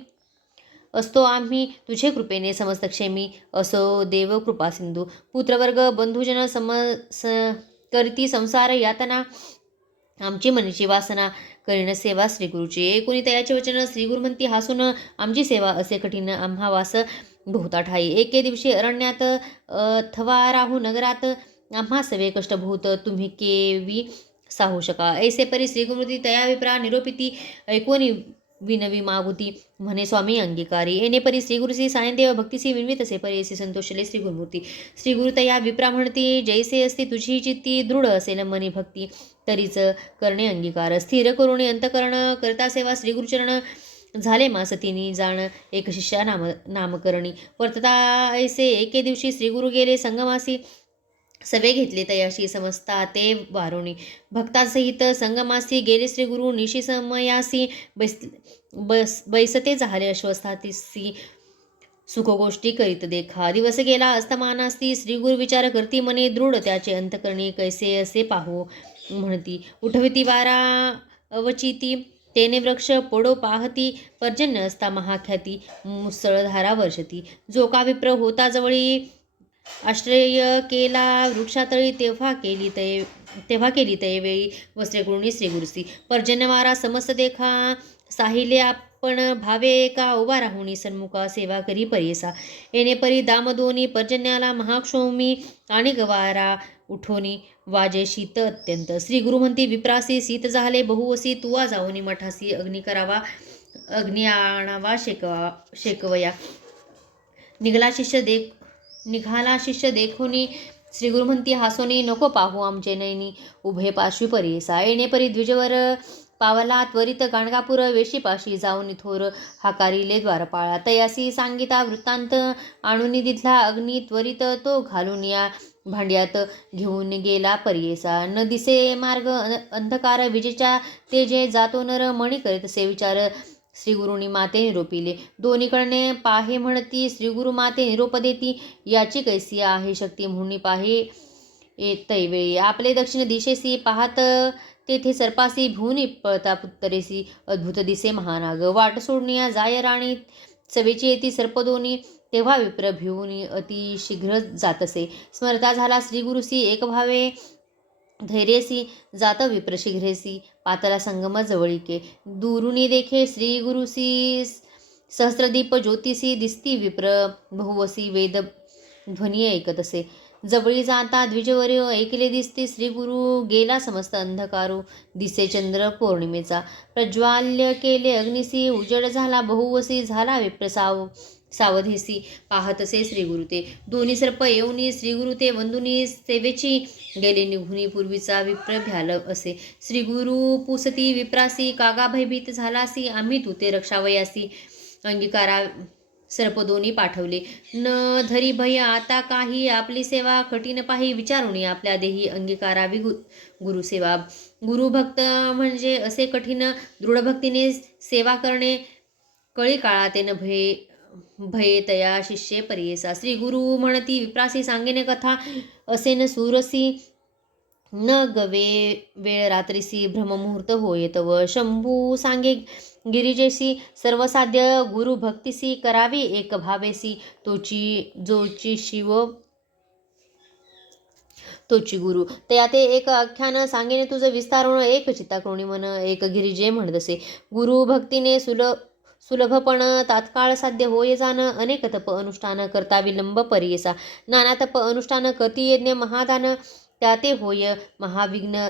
असतो आम्ही तुझे कृपेने समस्तक्षेमी, असो देव कृपा सिंधू. पुत्रवर्ग बंधुजन करती संसार यातना, आमची मनीची वासना करीन सेवा श्रीगुरुची. एकुणी तयाचे वचन श्रीगुरु म्हणती हासून, आमची सेवा असे कठीण आम्हा वास बहुता ठाई. एके दिवशी अरण्यात अथवा राहू नगरात, आम्हा सवे कष्टभूत तुम्ही केवी साहू शका. ऐसे परी श्रीगुरुती तया विप्रा निरोपिती, ऐकोनी विनवी मागुती म्हणे स्वामी अंगीकारी. येणे परी श्रीगुरुसी सायंदेव भक्तीसी विनवी, तसे परीसी संतोषले श्री गुरुमूर्ती. श्रीगुरु तया विप्रा म्हणती, जैसे असती तुझी चित्ती दृढ असेल मनी भक्ती, तरीच करणे अंगीकार. स्थिर करुणी अंतकरण करता सेवा श्रीगुरुचरण, झाले मास तिनी जाण एक शिष्या नामकरणी. वर्तता ऐसे एके दिवशी श्रीगुरु गेले संगमासी, सवे घेतले तयाशी समजता ते वारुणी. भक्तासहित संगमासी गेले श्रीगुरु निशी समयासी, बैसते झाले अश्वस्थातीसी, सुखगोष्टी करीत देखा. दिवस गेला अस्तमानास्ती, श्रीगुरु विचार करती मने दृढ, त्याचे अंतकरणी कैसे असे पाहू म्हणती. उठविती वारा अवचिती, तेने वृक्ष पोडो पाहती, पर्जन्य असता महाख्याती, मुसळधारा वर्षती. जो का विप्र होता जवळी, आश्रय केला वृक्षातळी, तेव्हा केली तये वेळी वस्त्रे कुरुणी श्रीगुरुसी. पर्जन्य वारा समस्त देखा, साहिले आपण भावे का, उभा राहुनी सन्मुखा सेवा करी परीसा. येणे परी दामदोनी पर्जन्याला महाक्षोमी, आणि गवारा उठोनी वाजे शीत अत्यंत. श्रीगुरु म्हणती विप्रासी, शीत झाले बहुवसी, तुवा जाऊनी मठासी, अग्नी आणावा शेकवया. निघाला शिष्य देखोनी, श्रीगुरु म्हणती हासोनी, नको पाहू आमचे नयनी, उभे पार्श्वी परीसा. येणे परी द्विजवर पावला त्वरित, गाणगापूर वेशीपाशी जाऊन थोर हाकारिले द्वारपाळा. तयासी सांगिता वृत्तांत, आणून दिधला अग्नी त्वरित, तो घालून या भांड्यात घेऊन गेला परीसा. न दिसे मार्ग अंधकार विजेच्या तेजे, जातो नर मणी करीत से विचार, श्रीगुरुनी माते निरोपिले. दोन्हीकडने पाहे म्हणती, श्रीगुरु माते निरोप देती, याची कैसी आहे शक्ती म्हणून पाहे तैवेळी. आपले दक्षिण दिशेसी पाहत, तेथे सर्पासी भिवून पळता उत्तरेसी, अद्भुत दिसे महानाग. वाट सोडून जाय राणी, चवेची येती सर्पदोनी, तेव्हा विप्र भिवून अति शीघ्र जातसे. स्मरता झाला श्रीगुरुसी एक भावे, धैर्यसी जात विप्र शीघ्रेसी, पातला संगम जवळीके. दुरुनी देखे श्रीगुरुसी, सहस्रदीप ज्योतिषी, दिसती विप्र बहुवसी, वेद ध्वनी ऐकतसे. जवळी जाता द्विजवर्य ऐकले दिसते, श्रीगुरु गेला समस्त अंधकारू, दिसे चंद्र पौर्णिमेचा. प्रज्वाल्य केले अग्निसी, उजड झाला बहुवसी, झाला विप्र सावधेसी, पाहतसे श्रीगुरु ते. दोन्ही सर्प येऊनी श्रीगुरु ते वंदुनी, सेवेची गेले निघुनी, पूर्वीचा विप्र भ्याल असे. श्रीगुरु पुसती विप्रासी, कागा भयभीत झालासी, आम्ही तुते रक्षावयासी, अंगीकारा सर्प दोन्ही पाठवले. न धरी भय आता काही, आपली सेवा कठीण पाही, विचारुणी आपल्या देही अंगीकारावी गुरुसेवा. गुरुभक्त म्हणजे असे कठीण, दृढभक्तीने सेवा करणे, कळी काळातेन भये तया शिष्ये परीसा. श्री गुरु म्हणती विप्रासी, सांगेन कथा असेन सुरसी, न गवे वेळ रात्रीसी, ब्रह्ममुहूर्त होय तव. शंभू सांगे गिरिजेसी, सर्वसाध्य गुरु भक्तीसी, करावी एक भावेसी, जोची शिव तोची गुरु. त्याते एक आख्यान सांगेन तुझ विस्तारून, एक चित्ताकृणी मन एक गिरिजे म्हणतसे. गुरु भक्तीने सुलभपण तात्काळ साध्य होय जाण, अनेक तप अनुष्ठान करता विलंब परीसा. नाना तप अनुष्ठान करती यज्ञ महादान, त्याते होय महाविघ्न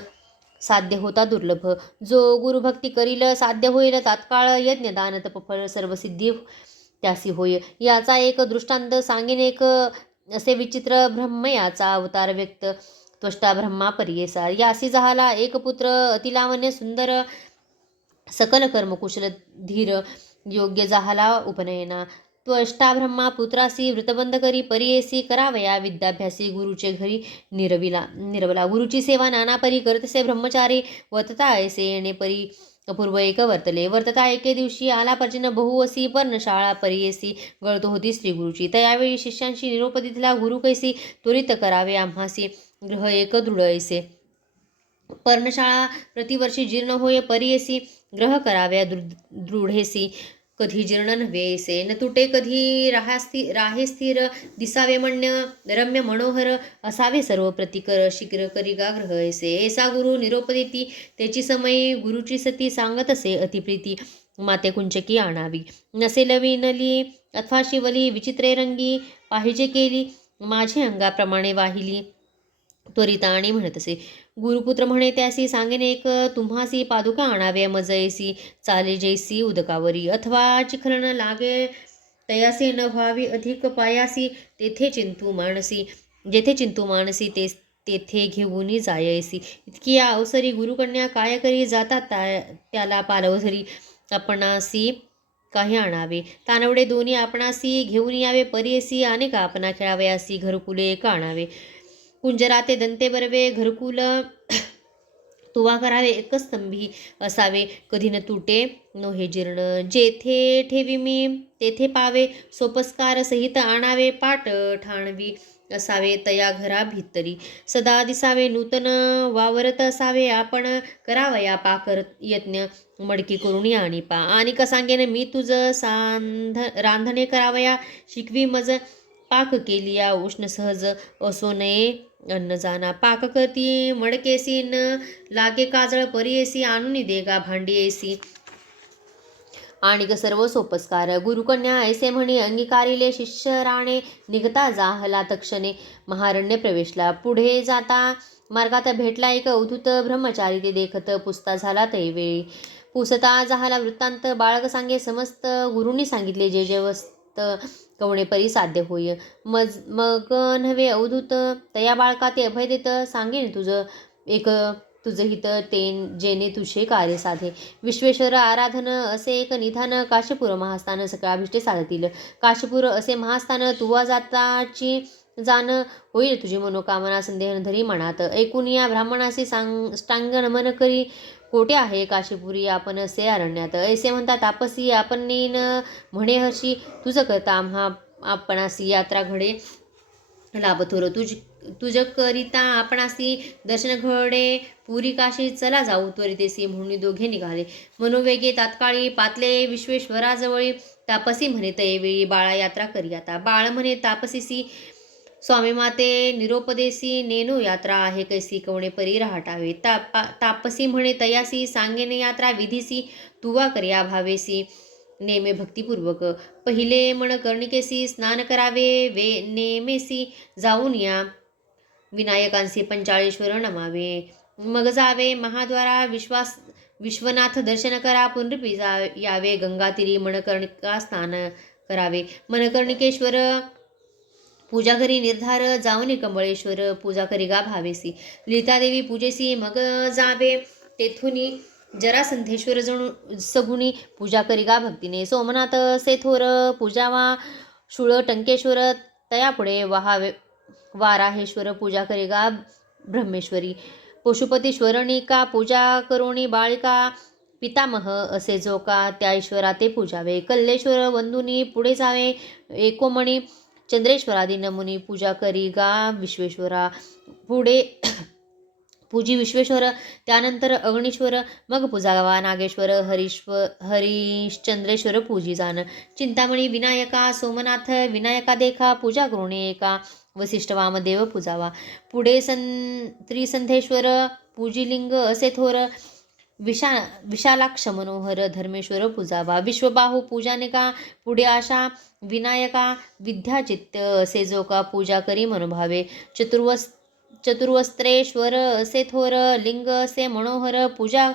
साध्य होता दुर्लभ. जो गुरुभक्ती करील साध्य होईल तात्काळ, यज्ञ दान तपफळ सर्वसिद्धी त्यासी होय. याचा एक दृष्टांत सांगेन एक, असे विचित्र ब्रह्मयाचा अवतार व्यक्त, त्वष्टा ब्रह्मा परीसा. यासी झाला एक पुत्र अतिलावण्य सुंदर, सकल कर्मकुशल धीर, योग्य झाला उपनयना. त्वष्टा ब्रह्मा पुत्रासी, व्रतबंध करी परीयसी, करावया विद्याभ्यासी, गुरुचे घरी निरवला. गुरुची सेवा नाना परी करतसे ब्रह्मचारी, वर्तता ऐसे येणे परी अपूर्व एक वर्तले. वर्तता एके दिवशी आला पर्जन्य बहुवसी, पर्णशाळा परीयसी, गळतो होती श्री गुरुची. त्यावेळी शिष्यांशी निरोप दिला गुरु कैसी, त्वरित करावे आम्हासी, ग्रह एक दृढ ऐसे. पर्णशाळा प्रतिवर्षी जीर्ण होय परीयसी, ग्रह कराव्या दृढेसी. कधी जीर्ण नव्हे न तुटे, कधी राहे स्थिर, दिसावे मण्य रम्य मनोहर, असावे सर्व प्रतिकर, शीघ्र करी गा ग्रह ऐसे. ऐसा गुरु निरोप देती, त्याची समयी गुरुची सती, सांगत असे अतिप्रीती, माते कुंचकी आणावी. नसे लविनली अथवा शिवली, विचित्रे रंगी, पाहिजे केली, माझे अंगाप्रमाणे वाहिली, त्वरित आणि म्हणत असे. गुरुपुत्र म्हणे त्यासी, सांगेन एक तुम्हासी, पादुका आणाव्या मजयसी, चाले जैसी उदकावरी, अथवा चिखल न लागे तयासी, न व्हावी अधिक पायासी, तेथे चिंतू मानसी, जेथे चिंतू मानसी तेथे घेऊन जायसी. इतकी या अवसरी गुरुकन्या काय करी, जातात त्याला पालवधरी, आपणासी काही आणावे, तानवडे दोन्ही आपणासी, घेऊन यावे परीसी, अनेक आपणा खेळावयासी, घरकुले एक आणावे. कुंजराते दंते बरवे, घरकुल तुवा करावे, एकच स्तंभी असावे, कधी न तुटे नो हे जीर्ण, जेथे ठेवी मी तेथे पावे, सोपस्कार सहित आणावे, पाट ठाणवी असावे तया घरा भितरी, सदा दिसावे नूतन वावरत असावे, आपण करावया पाकर यज्ञ, मडकी करून आणि पा. आणि का सांगेन मी तुझ रांधणे करावया, शिकवी मज पाक केलिया, उष्ण सहज असो नये अन्न जाना, पाक करती मडकेसी, न लागे काजळ परियेसी, आणून देगा भांडीयेसी, आणि सर्व सोपस्कार. गुरुकन्या ऐसे म्हणी, अंगीकारिले शिष्य राणे, निघता जाहला तक्षणे, महारण्य प्रवेशला. पुढे जाता मार्गात भेटला एक अवधूत ब्रह्मचारी, ते देखत पुसता झाला तैवेळी, पुसता झाला वृत्तांत, बाळक सांगे समस्त, गुरुंनी सांगितले जे जे वस्त, कवणे परी साध्य होय. मग नव्हे अवधूत तया बाळका, ते अभय देत, सांगेन तुझ हित जेणे तुझे कार्य साधे. विश्वेश्वर आराधन असे एक निधान, काशीपूर महास्थान सकळाभिष्टे साधतील. काशीपूर असे महास्थान, तुवा जाताची जाण, होईल तुझी मनोकामना संदेह धरी मनात. ऐकून या ब्राह्मणासी साष्टांग नमन करी, कोठे आहे काशीपुरी आपण असे अरण्यात. ऐसे म्हणता तापसी, आपण म्हणे हर्षी, तुझ करता आम्हा आपणासी यात्रा घडे लाभथोर, तुझ करिता आपणासी दर्शन घडे पुरी काशी, चला जाऊ त्वरितेसी, म्हणून दोघे निघाले. मनोवेगे तात्काळी पातले विश्वेश्वराजवळी, तापसी म्हणे तैवेळी, बाळा यात्रा करी आता. बाळ म्हणे तापसीसी, स्वामी माते निरोपदेसी, नेनो यात्रा आहे कैसी, कवणे परी राहटावे. तापसी म्हणे तयासी, सांगेन यात्रा विधीसी, तुवा कर्या भावेसी, नेमे भक्तिपूर्वक. पहिले मन कर्णिकेसी, स्नान करावे नेमेसी, जाऊन या विनायकांसी, पंचाळेश्वर नमावे. मग जावे महाद्वारा, विश्वनाथ दर्शन करा, पुनरुपी यावे गंगातीरी, मनकर्णिका स्नान करावे. मनकर्णिकेश्वर पूजा करी निर्धार, जाऊन कंबळेश्वर पूजा करी गा भावेसी. लितादेवी पूजेसी मग जावे, तेथुनी जरासंधेश्वर जणू सगुणी, पूजा करी गा भक्तीने. सोमनाथ सेथोर पूजावा, शूळ टंकेश्वर तयापुढे वाराहेश्वर, पूजा करी गा ब्रह्मेश्वरी. पशुपतीश्वरणी पूजा करोणी, बाळिका पितामह असे जो का, त्या ईश्वरा ते पूजावे. कल्लेश्वर वंदुनी पुढे जावे, एकोमणी चंद्रेश्वरादी नमुनी, पूजा करी गा विश्वेश्वरा. पुढे पूजी विश्वेश्वर, त्यानंतर अग्नीश्वर, मग पूजावा नागेश्वर, हरिश्चंद्रेश्वर पूजी जाण. चिंतामणी विनायका, सोमनाथ विनायका देखा, पूजा करून एका, वसिष्ठ वामदेव पूजावा. पुढे त्रिसंधेश्वर, पूजिलिंग असे थोर, विशालाक्ष मनोहर धर्मेश्वर पूजावा. विश्वबाहू पूजानिका, पुढे आशा विनायका, विद्याचित्त असे जो का, पूजा करी मनोभावे. चतुर्वस्त्रेश्वर असे थोर, लिंग असे मनोहर, पूजा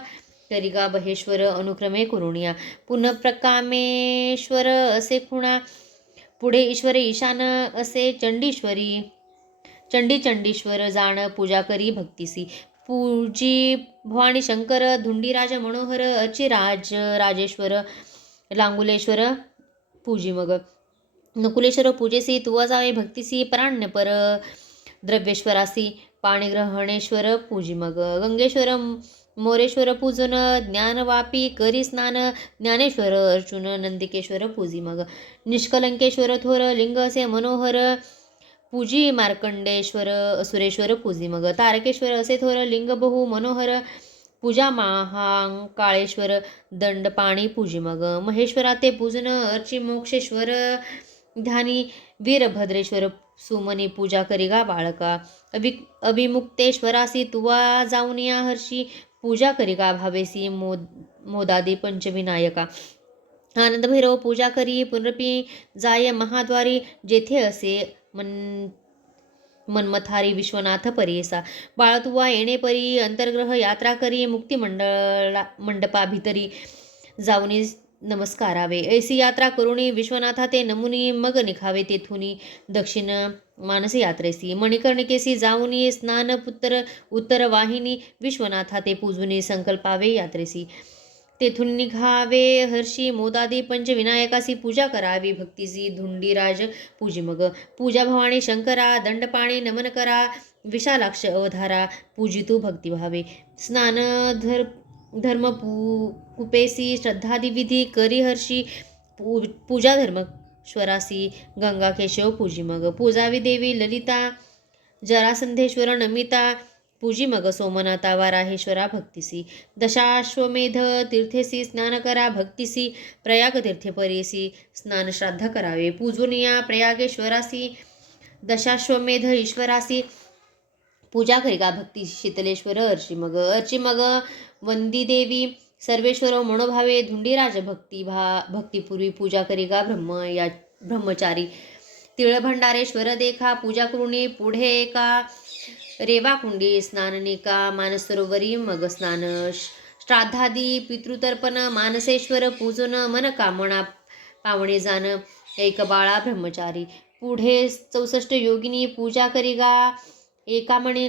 करी गा बहेश्वर, अनुक्रमे करुणिया. पुनःप्रकामेश्वर असे खुणा, पुढे ईश्वरी ईशान असे चंडीश्वर जाण, पूजा करी भक्तीसी. पूजी भवानी शंकर, धुंडीराज मनोहर, अर्चिराज राजेश्वर, लांगुलेश्वर पूजी मग. नकुलेश्वर पूजेसी, तुवा जावे भक्तीसी, पराण्यपर द्रव्येश्वरासी, पाणीग्रहणेश्वर पूजी मग. गंगेश्वर मोरेश्वर पूजन, ज्ञानवापी करी स्नान, ज्ञानेश्वर अर्जुन नंदिकेश्वर पूजी मग. निष्कलंकेश्वर थोर, लिंग असे मनोहर, पूजी मार्कंडेश्वर असुरेश्वर पूजी मग. तारकेश्वर असे थोर, लिंग बहु मनोहर, पूजा महाकाळेश्वर दंडपाणी पूजी मग महेश्वरा ते पूजन अर्ची मोक्षेश्वर ध्यानी वीरभद्रेश्वर सुमनी पूजा करिगा बाळका अभिमुक्तेश्वरासी तुवा जाऊन या हर्षी पूजा करिगा भावेसी मोदादी पंचविनायका आनंद भैरव पूजा करी पुनरपी जाय महाद्वारी जेथे असे मनमथारी विश्वनाथ परीसा बाळतुवा येणे परी अंतर्ग्रह यात्रा करी मुक्ती मंडपा भितरी जाऊनी नमस्कारावे ऐसी यात्रा करुणी विश्वनाथा ते नमुनी मग निघावे तेथुनी दक्षिण मानस यात्रेसी मणिकर्णिकेसी जाऊनी स्नान उत्तर वाहिनी विश्वनाथा ते पूजुनी संकल्पावे यात्रेसी तेथून निघावे हर्षी मोदादी पंचविनायकासी पूजा करावी भक्तीसी धुंडीराज पूजी मग पूजा भवानी शंकरा दंडपाणी नमन करा विशालाक्ष अवधारा पूजितू भक्तिभावे स्नान धर्म कुपेसी श्रद्धादिविधी करी हर्षी पूजा धर्मेश्वरासी गंगा केशव पूजी मग पूजावी देवी ललिता जरासंधेश्वर नमिता पूजी मग सोमनाथा वाराहेश्वरा भक्तिसी दशाश्वमेध तीर्थेसी स्नान करा भक्तिसी प्रयाग तीर्थे परेसी स्नान श्राद्ध करावे पूजनिया प्रयागेश्वरासी दशाश्वमेध ईश्वरासी पूजा करिका भक्ती शीतलेश्वर अर्ची मग वंदी देवी सर्वेश्वर मनोभावे धुंडीराज भक्तिपूर्वी पूजा करिका ब्रह्मचारी तिळभंडारेश्वर देखा पूजा करुणी पुढे एका रेवाकुंडी स्नाननिका मानसरोवरी मग स्नान श्राद्धादी पितृतर्पण मानसेश्वर पूजन मनकामना पावणे जाण एक बाळा ब्रह्मचारी पुढे 64 योगिनी पूजा करिगा एका म्हणे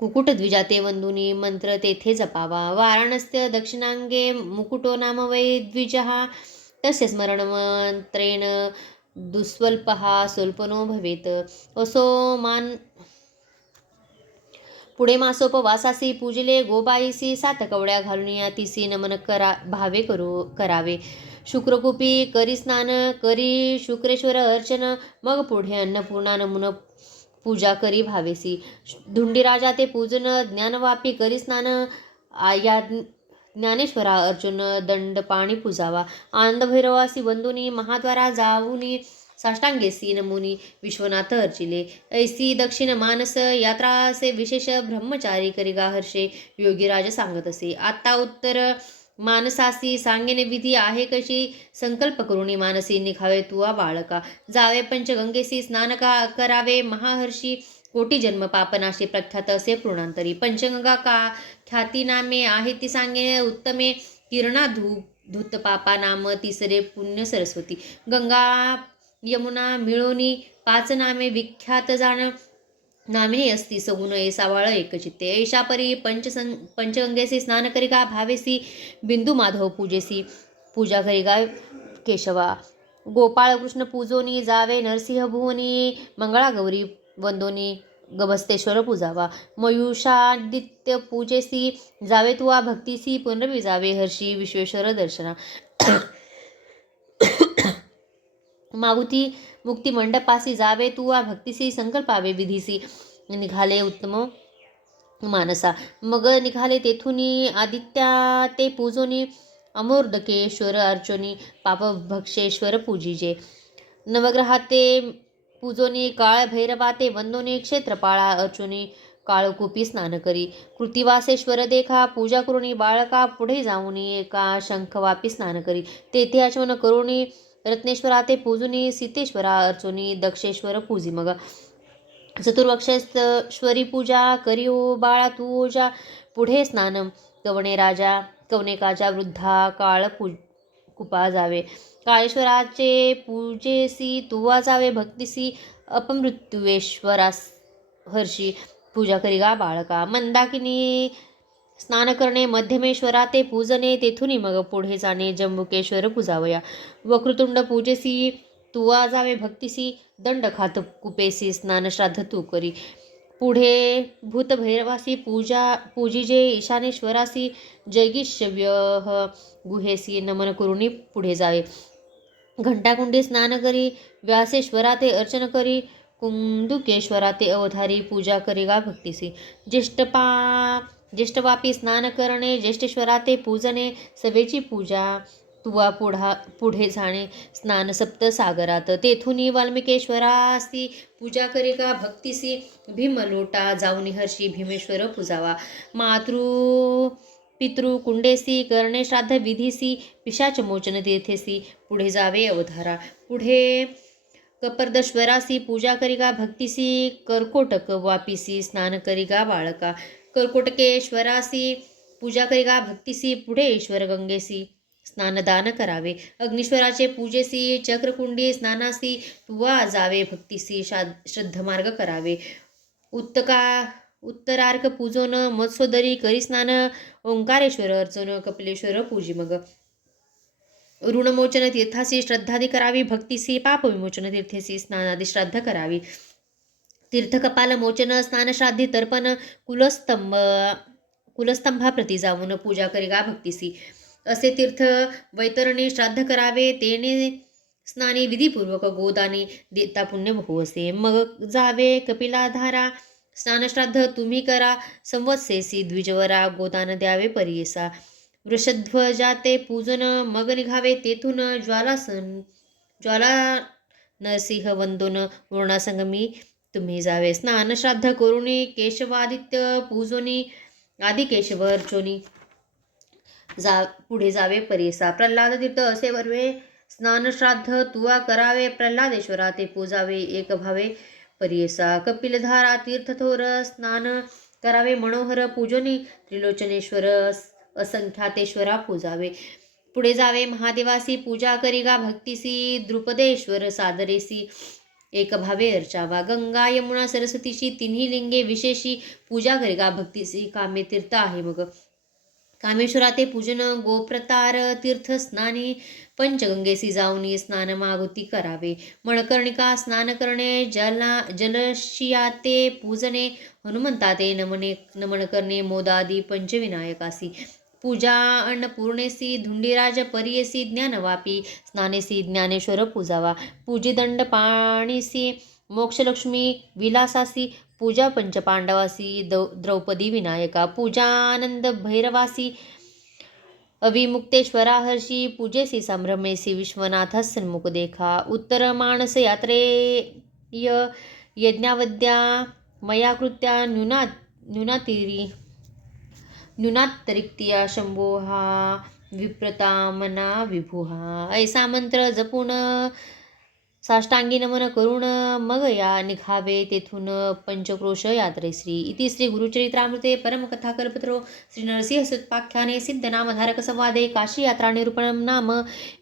कुकुट द्विजाते वंदुनी मंत्र तेथे जपावा वाराणस्य दक्षिणांगे मुकुटो नाम वै द्विजहा तस्य स्मरण मंत्रेण दुस्वल्पहा स्वल्पनो भवेत असो मान पुढे मासोपवासासी पूजले गोबाईसी 7 कवड्या घालून या तिसी नमन भावे करावे शुक्रकूपी करी स्नान करी शुक्रेश्वर अर्चन मग पुढे अन्नपूर्णा नमुन पूजा करी भावेसी धुंडीराजा ते पूजन ज्ञानवापी करी स्नान या ज्ञानेश्वरा अर्जुन दंड पाणी पूजावा आनंद भैरवासी बंधुनी महाद्वारा जाऊनी साष्टांगेसी नमुनी विश्वनाथ अर्चिले ऐसी दक्षिण मानस यात्रा असे विशेष ब्रह्मचारी करिगा हर्षे योगीराज सांगत असे आता उत्तर मानसासी सांगेने विधी आहे कशी संकल्प करुणी मानसी निघावे तुवा बाळका जावे पंचगंगेसी स्नान करावे महाहर्षी कोटी जन्म पापनाशी प्रख्यात असे पूर्णांतरी पंचगंगा का ख्याती नामे आहे ती सांगेने उत्तमे किरणा धूत पापा नाम तिसरे पुण्य सरस्वती गंगा यमुना मिळोनी 5 नामे विख्यात जाण नामिनी असती सगुण ऐसावाळ एकचित्ते ऐशा परी पंचगंगेसी स्नान करिका भावेसी बिंदू माधव पूजेसी पूजा करिका केशवा गोपाळ कृष्ण पूजोनी जावे नरसिंह भुवनी मंगळागौरी वंदोनी गभस्तेश्वर पूजावा मयुषादित्य पूजेसी जावे तुवा भक्तीसी पुनरवी जावे हर्षी विश्वेश्वर दर्शना मागुती मुक्ती मंडपासी जावे तुवा भक्तीसी संकल्पावे विधीसी निघाले उत्तम मानसा मग निघाले तेथुनी आदित्या ते पूजोनी अमोर्दकेश्वर अर्चोनी पापभक्षेश्वर पूजिजे नवग्रहाते पूजोनी काळ भैरवाते वंदोनी क्षेत्रपाळा अर्चोनी काळकूपी स्नान करी कृतिवासेश्वर देखा पूजा करुणी बाळका पुढे जाऊनी एका शंखवापी स्नान करी तेथे आचमन करुणी रत्नेश्वरा ते पूजुनी सीतेश्वरा अर्चोनी दक्षेश्वर पूजी मग चतुर्वक्षेश्वरी पूजा करिओ बाळा तुझा पुढे स्नान कवनेकाच्या वृद्धा काळ कुपा जावे काळेश्वराचे पूजेसी तुवा जावे भक्तीसी अपमृत्युवेश्वरास हर्षी पूजा करिगा बाळका मंदाकिनी स्नान करणे मध्यमेश्वरा ते पूजने तेथुनी मग पुढे जाणे जंबुकेश्वर पूजावया वक्रतुंड पूजेसी तुवा जावे भक्तीसी दंड खात कुपेसी स्नान श्राद्ध तू करी पुढे भूतभैरवासी पूजिजे ईशानेश्वरासी जैगिष्यव्य गुहेसी नमन करुणी पुढे जावे घंटाकुंडी स्नान करी व्यासेश्वरा ते अर्चन करी कुंदुकेश्वरा ते अवधारी पूजा करिगा भक्तीसी ज्येष्ठपा ज्येष्ठवापी स्नान करणे, ज्येष्ठेश्वरा ते पूजने, सवेची पूजा तुवा पुढे जाणे, स्नान सप्त सागरात, तेथुनी वाल्मिकेश्वरासी पूजा करी का भक्तीसी, भीमलोटा जाऊन हर्षी भीमेश्वर पूजावा, मातृ पितृ कुंडेसी करणे श्राद्ध विधीसी, पिशाच मोचन तीर्थेसी पुढे जावे अवधारा, पुढे कपर्दश्वरासी पूजा करिगा भक्तीसी, कर्कोटक वापिसी स्नान करिगा बाळका, कर्कोटकेश्वरासी पूजा करिगा भक्तीसी, पुढे ईश्वर गंगेसी स्नानदान करावे, अग्नीश्वराचे पूजेसी चक्रकुंडी स्नानासी, तुवा जावे भक्तीसी श्रद्धमार्ग करावे, उत्तरार्क पूजोन मत्सोदरी करी स्नान, ओंकारेश्वर अर्चन कपिलेश्वर पूजी मग, ऋणमोचन तीर्थासी श्रद्धादी करावी भक्तीसी, पाप विमोचन तीर्थेसी स्नानादी श्राद्ध करावी, तीर्थकपाल मोचन स्नान श्राद्धी तर्पण, कुलस्तंभाप्रती जाऊन पूजा करिगा भक्तीसी, असे तीर्थ वैतरणी श्राद्ध करावे, तेने स्नानी विधीपूर्वक गोदानी देता पुण्य बहु असे, मग जावे कपिलाधारा स्नानश्राद्ध तुम्ही करा, संवत्सेसी द्विजवरा गोदान द्यावे परियेसा, वृषध्वजाते पूजन मग निघावे तेथून, ज्वाला नरसिंह वंदोन वरुणासंगमी तुम्ही जावे, स्नान श्राद्ध करुणी केशवादित्य पूजोनी, आदि केशव अर्चोनी पुढे जावे परियेसा, प्रल्हाद तीर्थ असे वरवे स्नान श्राद्ध तुवा करावे, प्रल्हादेश्वरा ते पूजावे एक भावे परियेसा, कपिलधारा तीर्थ थोर स्नान करावे मनोहर पूजोनी, त्रिलोचनेश्वर असंख्यातेश्वरा पूजावे, पुढे जावे महादेवासी पूजा करिगा भक्तीसी, द्रुपदेश्वर सादरेसी एक भावे अर्चावा, गंगा यमुना सरस्वतीशी तिन्ही लिंगे विशेषी पूजा करिगा भक्तीसी, कामे तीर्थ आहे मग, कामेश्वरा ते पूजन गोप्रतार तीर्थ स्नानी, पंचगंगेसी जाऊनी स्नान मागुती करावे, मणकर्णिका स्नान करणे, जलशिया ते पूजने, हनुमंता ते नमन करणे, मोदादी पंचविनायकासी पूजा, अन्नपूर्णेसी धुंडीराज परियेसी, ज्ञानवापी स्नानेसी ज्ञानेश्वर पूजावा, पूजी दंड पाणीसी मोक्षलक्ष्मी विलासासी, पूजा पंचपांडवासी द्रौपदी विनायका, पूजा आनंद भैरवासी अविमुक्तेश्वरा हर्षी, पूजेसी संभ्रमेसी विश्वनाथा सन्मुख देखा, उत्तर मानस यात्रेय यज्ञावद्या मया कृत्या न्यूनातिरिक्तिया शंभोहा विप्रता मना विभुहा, ऐसा मंत्र जपून साष्टांगी नमन करून मग या निघावे तेथून पंचक्रोश यात्रेश्री, इति श्री गुरुचरित्रामृते परमकथा कल्पतरो श्री नरसिंह सुत्पाख्याने सिद्धनामधारक संवादे काशी यात्रा निरूपणम नाम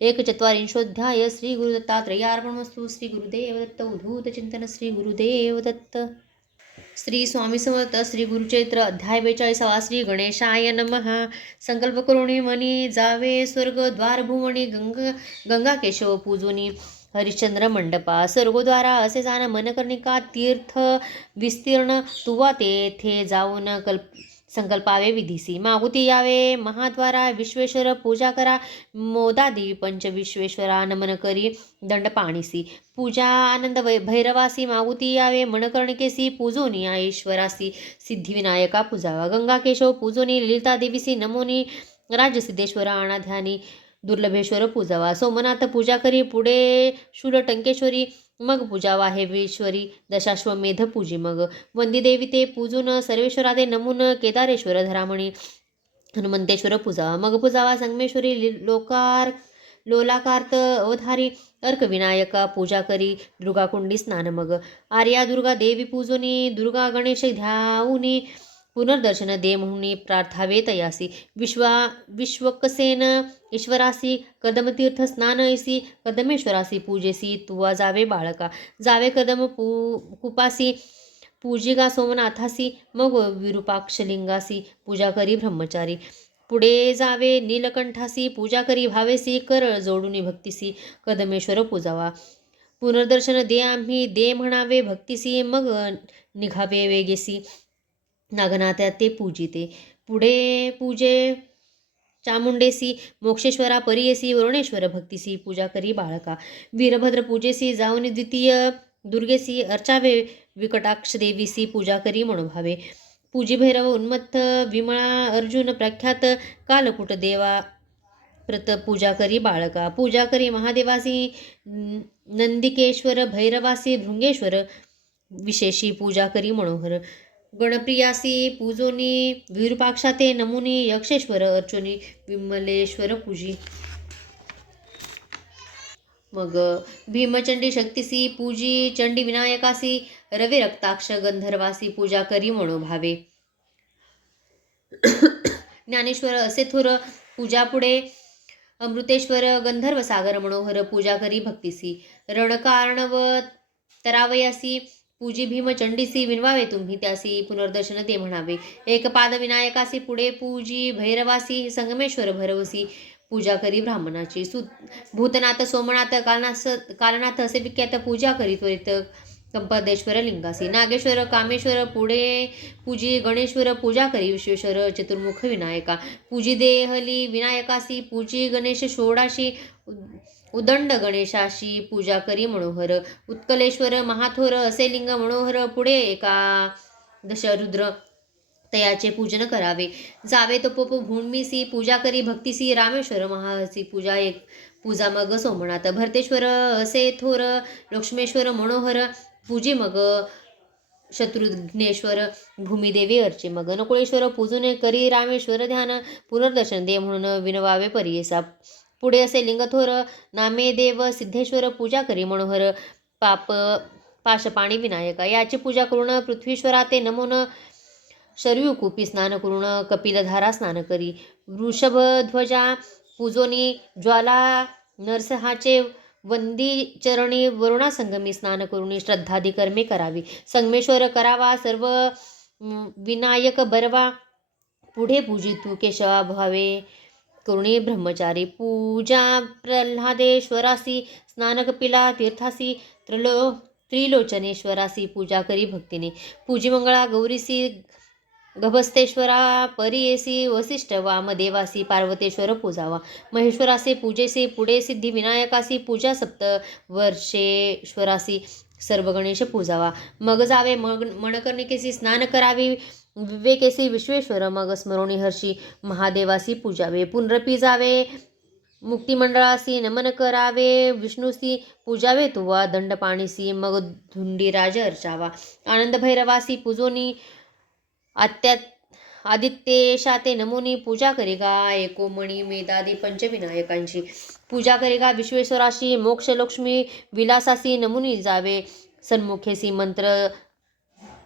1/4 श्री गुरुदत्तात्रेयार्पणमस्तु. श्री गुरुदेव दत्त. उद्धूत चिंतन. श्री गुरुदेव दत्त. श्री स्वामी समर्थ. श्री गुरुचरित्र अध्याय 42. श्री गणेशाय नमः. संकल्प करुणी मनी जावे स्वर्ग द्वार भुवनी, गंगा केशव पूजोनी हरिश्चंद्र मंडपा, स्वर्गद्वारा असे जाण मनकर्णिका तीर्थ विस्तीर्ण, तुवा तेथे जाऊन संकल्पावे विधीसी, मागुती यावे महाद्वारा, विश्वेश्वर पूजा करा, मोदादी पंचविश्वेश्वरा नमन करी दंड पाणीसी, पूजा आनंद भैरवासी, मागुती यावे मनकर्णिकेसी, पूजोनी ईश्वरासी सिद्धिविनायका पूजावा, गंगा केशव पूजोनी ललिता देवीसी नमोनी, राजसिद्धेश्वरा अनाध्यानी दुर्लभेश्वर पूजावा, सोमनाथ पूजा करी, पुढे शूलटंकेश्वरी मग पूजावा हेवेश्वरी, दशाश्वमेध पूजी मग, वंदी देवी ते पूजून सर्वेश्वरा ते नमून, केदारेश्वर धरामणी हनुमंतेश्वर पूजावा, मग पूजावा संगमेश्वरी लोलाकार्त अवधारी अर्कविनायका पूजा करी, दुर्गाकुंडी स्नान मग, आर्या दुर्गा देवी पूजोनी, दुर्गा गणेश ध्याऊनी पुनर्दर्शन दे म्हणून प्रार्थावे तयासी, विश्वकसेन ईश्वरासी कदमतीर्थ स्नान ऐसी, कदमेश्वरासी पूजेसी, तुवा जावे बाळका, जावे कदम कुपासी पूजिगा सोमनाथासी, मग विरूपाक्षलिंगासी पूजा करी ब्रह्मचारी, पुढे जावे नीलकंठासी पूजा करी भावेसी, कर जोडूनी भक्तीसी कदमेश्वर पूजावा, पुनर्दर्शन दे आम्ही दे म्हणावे भक्तीसी, मग निघावे वेगेसी नागनाथ्या ते पूजिते, पुढे पूजे चामुंडेसी मोक्षेश्वरा परियेसी, वरुणेश्वर भक्तीसी पूजा करी बाळका, वीरभद्र पूजेसी जाऊन द्वितीय दुर्गेसी अर्चावे, विकटाक्ष देवीसी पूजा करी मनोभावे, पूजी भैरव उन्मत्त विमळा अर्जुन प्रख्यात कालकुट देवा प्रत पूजा करी बाळका पूजा करी महादेवासी नंदिकेश्वर भैरवासी भृंगेश्वर विशेषी पूजा करी मनोहर गणप्रियासी पूजोनी विरूपाक्षा ते नमुनी यक्षेश्वर अर्चोनी विमलेश्वर पूजी मग भीमचंडी शक्तीसी पूजी चंडी विनायकासी रवी रक्ताक्ष गंधर्वासी पूजा करी मनोभावे ज्ञानेश्वर असे थोर पूजा पुढे अमृतेश्वर गंधर्व सागर मनोहर पूजा करी भक्तीसी रणकार्णव तरावयासी पूजी भीमचंडीसी विनवावे तुम्ही त्यासी पुनर्दर्शन ते म्हणावे एकपाद विनायकासी पुढे पूजी भैरवासी संगमेश्वर भरवसी पूजा करी ब्राह्मणाची भूतनाथ सोमनाथ कालनाथ असे विख्यात पूजा करी त्वरित कंपदेश्वर लिंगासी नागेश्वर कामेश्वर पुढे पूजी गणेश्वर पूजा करी विश्वेश्वर चतुर्मुख विनायका पूजी देहली विनायकासी पूजी गणेश षोडाशी उदंड गणेशाशी पूजा करी मनोहर उत्कलेश्वर महाथोर असे लिंग मनोहर पुढे एकादश रुद्र तयाचे पूजन करावे जावे तपोप भूमीसी पूजा करी भक्तीसी रामेश्वर महासी पूजा मग सोमनाथ भरतेश्वर असे थोर लक्ष्मेश्वर मनोहर पूजी मग शत्रुघ्नेश्वर भूमिदेवी अर्चे मग नकुळेश्वर पूजने करी रामेश्वर ध्यान पुनर्दर्शन दे म्हणून विनवावे परियेसा पुढे असे लिंगथोर नामे देव सिद्धेश्वर पूजा करी मनोहर पाशपाणी विनायका याची पूजा करून पृथ्वीश्वरा ते नमून शरयूकूपी स्नान करून कपिलधारा स्नान करी वृषभध्वजा पूजोनी ज्वाला नरसहाचे वंदी चरणी वरुणासंगमी स्नान करून श्रद्धादी कर्मे करावी संगमेश्वर करावा सर्व विनायक बरवा पुढे पूजितू केशवा भावे करुणी ब्रह्मचारी पूजा प्रल्हादेश्वरासी स्नान कपिला तीर्थासी त्रिलोचनेश्वरासी पूजा करी भक्तीने पूजी मंगळा गौरीसी गभस्तेश्वरा परियेसी वसिष्ठ वामदेवासी पार्वतेश्वर पूजावा महेश्वरासी पूजेसी पुढे सिद्धी विनायकासी पूजा सप्त वर्षेश्वरासी सर्व गणेश पूजावा मग जावे मणकर्णिकेसी स्नान करावी विवेकेसी विश्वेश्वर मग स्मरोणी हर्षी महादेवासी पूजावे पुनरपी जावे मुक्तिमंडळासी नमन करावे विष्णूसी पूजावे तुवा दंडपाणीसी मग धुंडीराज अर्चावा आनंद भैरवासी पूजोनी आदित्येशा ते नमुनी पूजा करेगा एकोमणी मेदादी पंचविनायकांची पूजा करेगा विश्वेश्वराशी मोक्षलक्ष्मी विलासासी नमुनी जावे सन्मुखेसी मंत्र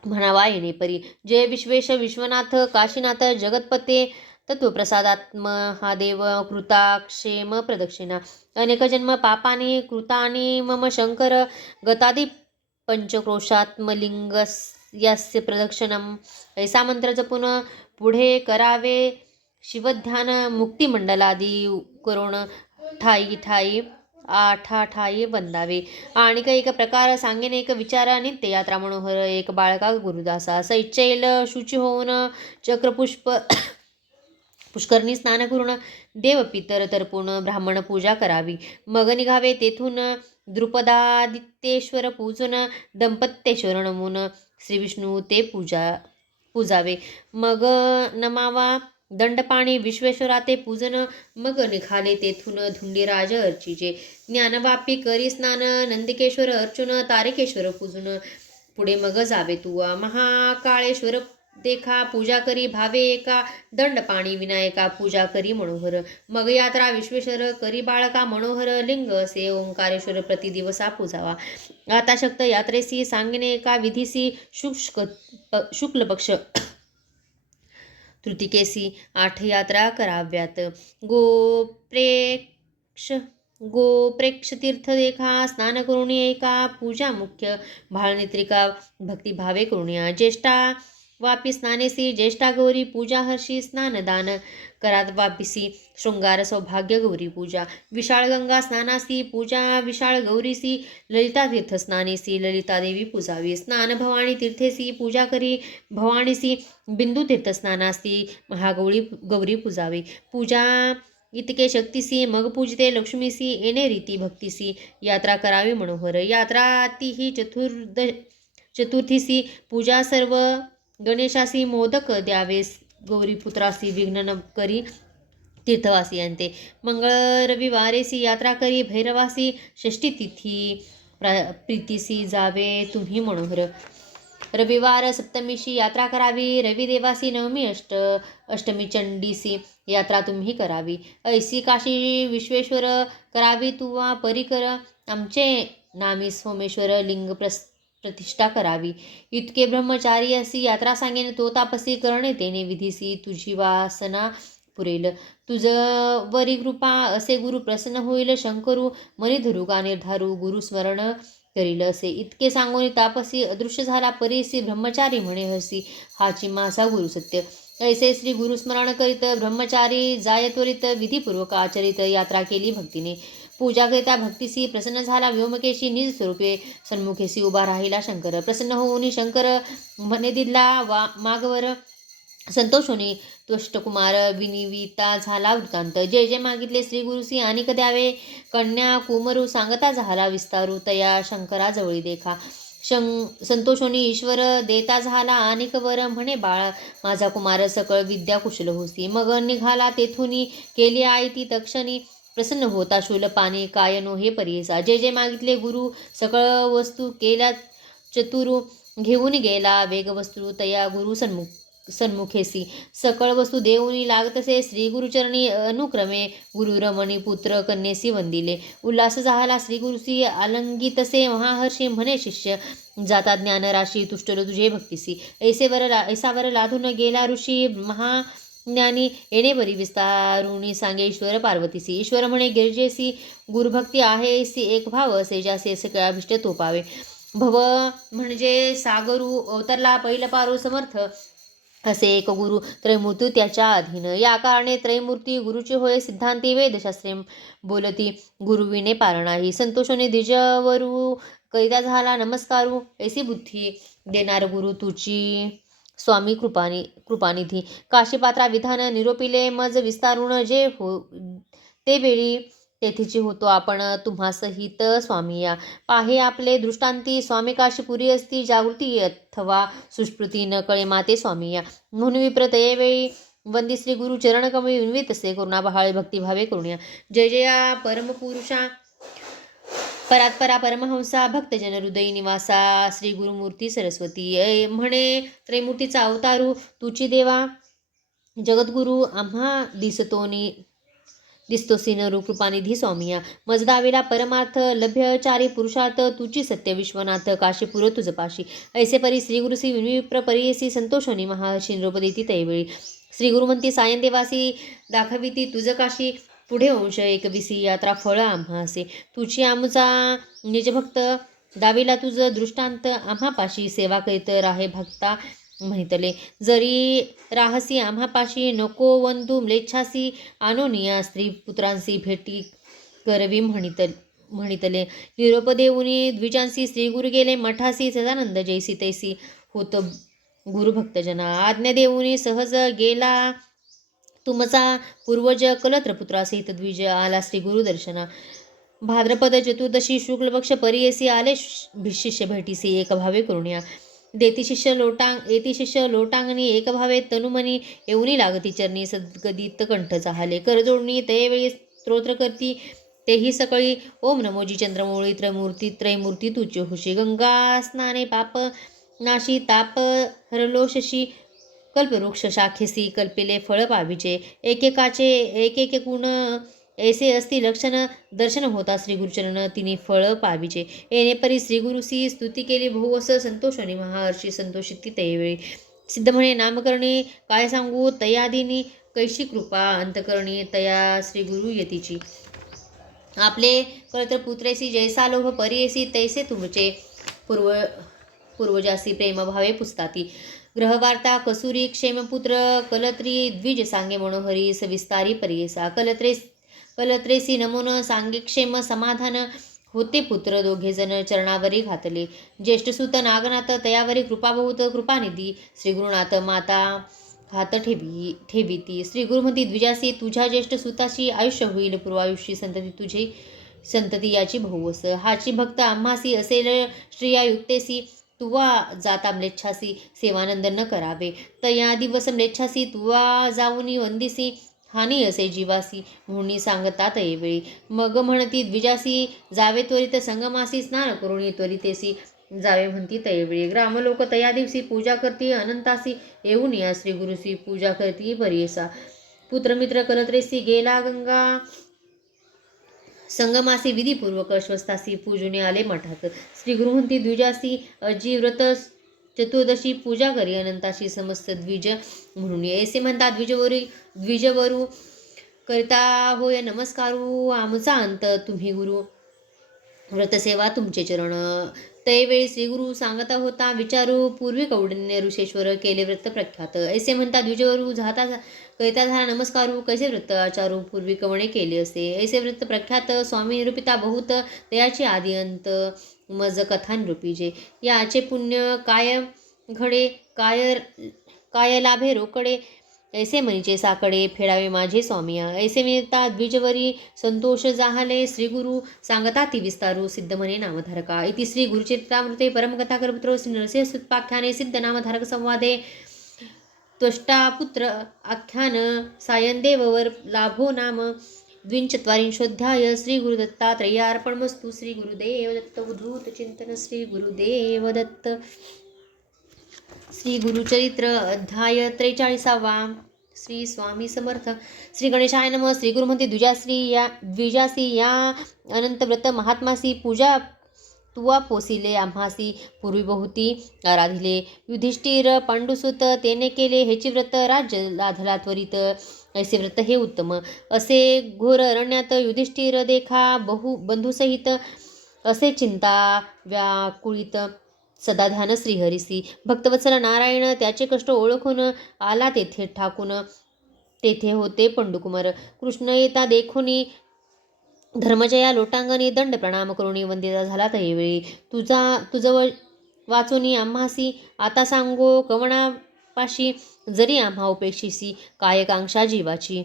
म्हणावा येणे परी जय विश्वेश विश्वनाथ काशीनाथ जगतपते तत्वप्रसादात्म हा देव कृताक्षेम प्रदक्षिणा अनेक जन्म पापानी कृतानी मम शंकर गतादी पंचक्रोशात्मलिंगस्य प्रदक्षिणम ऐसा मंत्र जपून पुढे करावे शिवध्यान मुक्तिमंडलादी करून ठाई ठाई ठाई वंदावे आणि एक प्रकार सांगेन एक विचार नित्य यात्रा मनोहर एक बाळका गुरुदासा सैचैल शुची होऊन चक्रपुष्प पुष्करणी स्नान करून देव पितर तर्पून ब्राह्मण पूजा करावी मग निघावे तेथून द्रुपदादित्येश्वर पूजून दंपत्येश्वर नमून श्रीविष्णू ते पूजावे मग नमावा दंडपाणी विश्वेश्वरा ते पूजन मग निघाले तेथून धुंडीराज अर्चीचे ज्ञानवापी करी स्नान नंदिकेश्वर अर्चुन तारकेश्वर पूजून पुढे मग जावे तुवा महाकाळेश्वर देखा पूजा करी भावे एका दंडपाणी विनायका पूजा करी मनोहर मग यात्रा विश्वेश्वर करी बाळका मनोहर लिंग असे ओंकारेश्वर प्रतिदिवसा पूजावा आता शक्त यात्रेसी सांगणे एका विधीसी शुक्ल पक्ष तृतिकेसी 8 यात्रा कराव्यात गोप्रेक्ष तीर्थ देखा स्नान करून एका पूजा मुख्य भाळनेत्रिका भक्तिभावे करुणिया ज्येष्ठा वापी स्नानेसी ज्येष्ठा गौरी पूजा हर्षी स्नानदान करात वापिसी शृंगार सौभाग्य गौरी पूजा विशाळ गंगा स्नानासी पूजा विशाळ गौरीसी ललिता तीर्थ स्नानेसी ललिता देवी पूजावी स्नान भवानी तीर्थेसी पूजा करी भवानीसी बिंदू तीर्थ स्नानासी महागौरी पूजावी पूजा इतके शक्तीसी मग पूजते लक्ष्मीसी येणे रीती भक्तीसी यात्रा करावी मनोहर यात्रा ती ही चतुर्थीसी पूजा सर्व गणेशासी मोदक द्यावेस, गौरीपुत्रासी विघ्न न करी तीर्थवासी अंते. मंगळ रविवारेसी यात्रा करी, भैरवासी षष्ठी तिथी प्रीतीसी जावे तुम्ही मनोहर. रविवार सप्तमीशी यात्रा करावी, रविदेवासी नवमी अष्टमी चंडीसी यात्रा तुम्ही करावी. ऐसी काशी विश्वेश्वर करावी तुवा परिकर, आमचे नामी सोमेश्वर लिंग प्रतिष्ठा करावी. इतके ब्रह्मचारी असी यात्रा सांगेन, तो तापसी करणे तेने विधीसी, तुझी वासना पुरेल. तुझ वरी कृपा असे गुरु प्रसन्न होईल. शंकरू मनी धरू का निर्धारू, गुरु स्मरण करील असे. इतके सांगून तापसी अदृश्य झाला, परीसी ब्रह्मचारी म्हणे हसी, हाची मासा गुरु सत्य. ऐसे श्री गुरु स्मरण करीत ब्रह्मचारी जाय त्वरित, विधीपूर्वक आचरित यात्रा केली भक्तीने. पूजा करिता भक्तीसी प्रसन्न झाला, व्योमकेशी निज स्वरूपे सन्मुखेसी उभा राहिला शंकर. प्रसन्न होऊन शंकर म्हणे दिला मागवर, संतोष होणे त्वष्टकुमार विनिविता झाला वृत्तांत. जे जे मागितले श्री गुरुसी अनिक द्यावे, कन्या कुमरू सांगता झाला विस्तारू, तया शंकरा जवळी देखा. संतोषोनी ईश्वर देता झाला अनेक वर, म्हणे बाळ माझा कुमार सकळ विद्या कुशल होसी. मग निघाला तेथुनी केली आई ती तक्षणी, प्रसन्न होता शूलपाणी कायनो हे परिसा. जे जे मागितले गुरु सकळ वस्तू केल्या चतुरू, घेऊन गेला वेग वस्तू तया गुरु सन्मुखेसी. सकळ वस्तू देऊनी लागतसे, श्री गुरुचरणी अनुक्रमे गुरुरमणी पुत्र कन्येसी वंदिले. उल्हास झाला श्री गुरुसी आलंगितसे, महाहर्षी म्हणे शिष्य जाता ज्ञानराशी, तुष्टलो तुझे भक्तीसी. ऐसावर लाधून गेला ऋषी महाज्ञानी, येणे बरी विस्तारुणी सांगे ईश्वर पार्वतीसी. ईश्वर म्हणे गिरजेसी, गुरुभक्ती आहे ऐसी एक भाव, असे ज्याचे सगळे अभिष्ट तो पावे. भव म्हणजे सागरू, अवतरला पैल पारू समर्थ, असे एक गुरु त्रैमूर्ती त्याच्या अधीन. या कारणे त्रैमूर्ती गुरुची होय सिद्धांती, वेदशास्त्रे बोलती गुरुविने पार नाही. संतोषोने द्विजवरू करिता झाला नमस्कारू, ऐसी बुद्धी देणार गुरु तुझी स्वामी कृपानिधी. काशीपात्रा विधान निरोपिले मज विस्तारून, जे हो ते वेळी तेथीची होतो आपण तुम्हा सहित स्वामिया. पाहे आपले दृष्टांती, स्वामी काशीपुरी असती जागृती अथवा सुस्मृती, न कळे माते स्वामिया. म्हणून विप्रत वेळी वंदी श्री गुरु चरण कमळी, विनवीत असे करुणा बहाळे भक्तिभावे करुण्या. जय जया परमपुरुषा परात्परा परमहंसा, भक्तजन हृदयी निवासा, श्री गुरुमूर्ती सरस्वती. म्हणे त्रैमूर्तीचा अवतारू तुची देवा, जगद्गुरु आम्हा दिसतोसी नरू कृपानिधी स्वामिया. मजदावेला परमार्थ लभ्यचारी पुरुषार्थ, तुची सत्य विश्वनाथ काशीपुर तुझ पाशी. ऐसे परी श्री गुरुसी विनिविप्र परियसी, संतोषोनी महाहर्षी निरोपदेती तैवेळी. श्री गुरुमंती सायन देवासी, दाखविती तुझ काशी, पुढे अंश एकविसी यात्रा फळ आम्हासे. तुझी आमचा निजभक्त, दाविला तुझ दृष्टांत आम्हापाशी, सेवा करीत राहे भक्ता म्हणितले. जरी राहसी आम्हापाशी, नको वंदू म्लेच्छासी, आनोनिया स्त्री पुत्रांसी भेटी करवी म्हणितले. निरोप देऊनी द्विजांसी, श्री गुरु गेले मठासी, सदानंद जैसी तैसी होत गुरुभक्तजना. आज्ञा देऊनी सहज गेला तुमचा पूर्वज, कलत्रपुत्रासहित द्विज आला श्री गुरुदर्शना. भाद्रपद चतुर्दशी शुक्लपक्ष परियसी, आले शिष्य भेटीसी एक भावे करुण्या. येती शिष्य लोटांगणी एक भावे, तनुमनी येऊनी लागती चरणी, सद्गदित कंठ चाहले. करजोडणी तयवेळी स्तोत्र करती, तेही सकळी ओम नमोजी चंद्रमौळी, त्रैमूर्ती तुच्य हुशी. गंगा स्नाने पाप नाशी, ताप हरलो शशी, कल्पवृक्ष शाखेसी कल्पिले फळ पाविचे. एकेकाचे एक गुण ऐसे असती लक्षण, दर्शन होता श्री गुरुचरण तिने फळ पाविचे. येणे परी श्री गुरुसी स्तुती केली बहुवस, संतोषोनी महाहर्षी संतोषिती तैवेळी. सिद्ध म्हणे नामकरणी काय सांगू, तयादिनी कैशी कृपा अंतकरणी, तया श्री गुरु यतीची. आपले कळत्रपुत्रेसी जैसा लोभ परियसी, तैसे तुमचे पूर्वजासी प्रेमभावे पुसताती. ग्रहवार्ता कसुरी क्षेमपुत्र, कलत्री द्विज सांगे मनोहरी, सविस्तारी परियसा. कलत्रेसी नमून सांगे क्षेम समाधान, होते पुत्र दोघे जण चरणावरी घातले. ज्येष्ठसुत नागनाथ, तयावरी कृपा बहुत कृपानिधी, श्री गुरुनाथ माता हात ठेविती. श्री गुरुमती द्विजासी, तुझ्या ज्येष्ठ सुताशी आयुष्य होईल पूर्वायुषी, संतती याची बहुवस. हाची भक्त आम्हासी असेल स्त्रिया युक्तेसी, तुवा जाता म्लेच्छासी सेवानंद न करावे. तया दिवस म्लेच्छासी तुवा जाऊनी वंदिसी हानी असे जीवासी म्हणून सांगतात वेळी. मग म्हणती द्विजासी जावे त्वरित संगमासी स्नान करुणी त्वरितेसी जावे म्हणती तैवेळी. ग्रामलोक तया दिवशी पूजा करती अनंतासी येऊन या श्री गुरुसी पूजा करती परियसा. पुत्रमित्र कलत्रेसी गेला गंगा संगमासी विधीपूर्वक अश्वस्थासी पूजूने आले मठात. श्री गुरु म्हणती द्विजासी अजी व्रत चतुर्दशी पूजा करी अनंताशी समस्त द्विज म्हणून ऐसे म्हणतात द्विजवरू करिता होय नमस्कारू आमचा अंत तुम्ही गुरु व्रतसेवा तुमचे चरण. तैवेळी श्रीगुरु सांगता होता विचारू पूर्वी कौंडिन्य ऋषेश्वर केले व्रत प्रख्यात. ऐसे म्हणता द्विजवरू जाता करिता झाला नमस्कारू कैसे व्रत आचारू पूर्वी कवणे केले असे. ऐसे व्रत प्रख्यात स्वामी निरूपिता बहुत तयाचे आदी अंत मज कथा निरूपीजे. याचे पुण्य काय घडे काय लाभे रोकडे ऐसे मनीचे साकडे फेडावे माझे स्वामिया. ऐसे मिळता द्विजवरी संतोष जाहले श्रीगुरु सांगता ती विस्तारू सिद्ध म्हणे नामधारका. इति श्री गुरुचरित्रामृते परमकथा करपुत्र श्री नरसिंह स्तुत्पाख्याने सिद्ध नामधारक संवादे त्वष्टापुत्र आख्यान सायनदेववर लाभो नाम 24 श्री गुरुदत्तात्रयार्पणमस्तु. श्री गुरुदेव दत्त उद्धूत चिंतन. श्री गुरुदेव दत्त. श्री गुरुचरित्र अध्याय 43. श्री स्वामी समर्थ. श्री गणेशाय नमः. श्री गुरु म्हणते द्विजासी या अनंत व्रत महात्मासी पूजा तुवा पोसिले आम्हासी पूर्वी बहुती आराधिले. युधिष्ठिर पांडुसुत तेने केले हेची व्रत राज्य लाधला त्वरित. ऐसे व्रत हे उत्तम. असे घोर अरण्यात युधिष्ठिर देखा बंधुसहित असे चिंता व्याकुळित सदा ध्यान श्रीहरिसी. भक्तवत्सल नारायण त्याचे कष्ट ओळखून आला तेथे ठाकून. तेथे होते पंडुकुमार कृष्ण येता देखुनी धर्मजया लोटांगणी दंड प्रणाम करुणी वंदिता झाला तैवेळी. तुझ वाचुनी आम्हासी आता सांगो कवणापाशी जरी आम्हा उपेक्षिसी कायकांक्षा जीवाची.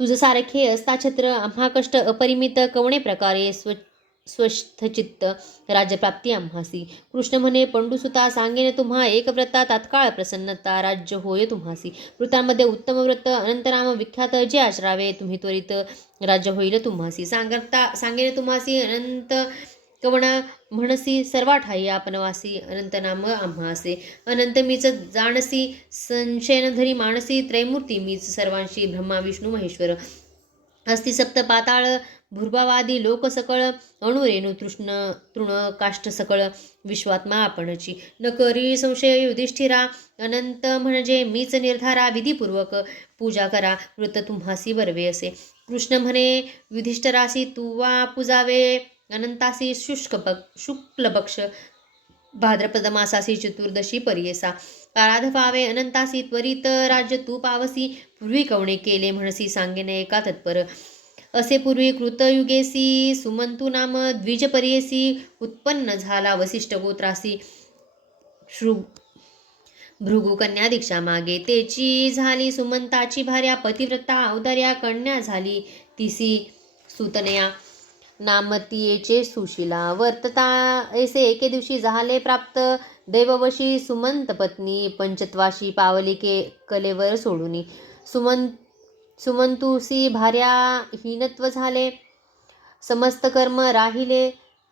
तुझ सारखे असता छत्र आम्हा कष्ट अपरिमित कवणे प्रकारे स्वस्थचित्त राज्यप्राप्ती आम्हासी. कृष्ण म्हणे पंडुसुता सांगेन तुम्हा एक व्रता तात्काळ प्रसन्नता राज्य होय तुम्हासी. व्रतांमध्ये उत्तम व्रत अनंतनाम विख्यात जे आचरावे तुम्ही त्वरित राज्य होईल तुम्हासी. सांगेन तुम्हासी अनंत कवणा म्हणसी सर्वा ठाई आपणवासी अनंतनाम आम्हासे. अनंत मीच जाणसी संशयनधरी मानसी त्रैमूर्ती मीच सर्वांशी ब्रह्मा विष्णू महेश्वर. अस्ति सप्त पाताळ भूर्भावादी लोक सकळ अणुरेणू तृण काष्ठ सकळ विश्वात्मा आपणची. न करी संशय युधिष्ठिरा अनंत म्हणजे मीच निर्धारा विधीपूर्वक पूजा करा व्रत तुम्हासी बरवे असे. कृष्ण म्हणे युधिष्ठिरासी तुवा पूजावे अनंतासी शुक्ल पक्ष भाद्रपद मासासी चतुर्दशी परियेसा. आराध पावे अनंतासी त्वरित राज्य तू पावसी पूर्वी कवणे केले म्हणसी सांगेन एका तत्पर. असे पूर्वी कृतयुगेसी सुमंतू नाम द्विज परियेसी उत्पन्न झाला वसिष्ठ गोत्रासी. भृगु कन्या दीक्षा मागे तेची झाली सुमंताची भार्या पतिव्रता औदार्या कन्या झाली तिसी सुतनया नामतीयेचे सुशिला. वर्तता ऐसे एके दिवशी झाले प्राप्त दैववशी सुमंत पत्नी पंचत्वाशी पावली कलेवर सोडूनी. सुमंतुसी भार्या हीनत्व झाले समस्त कर्म राहिले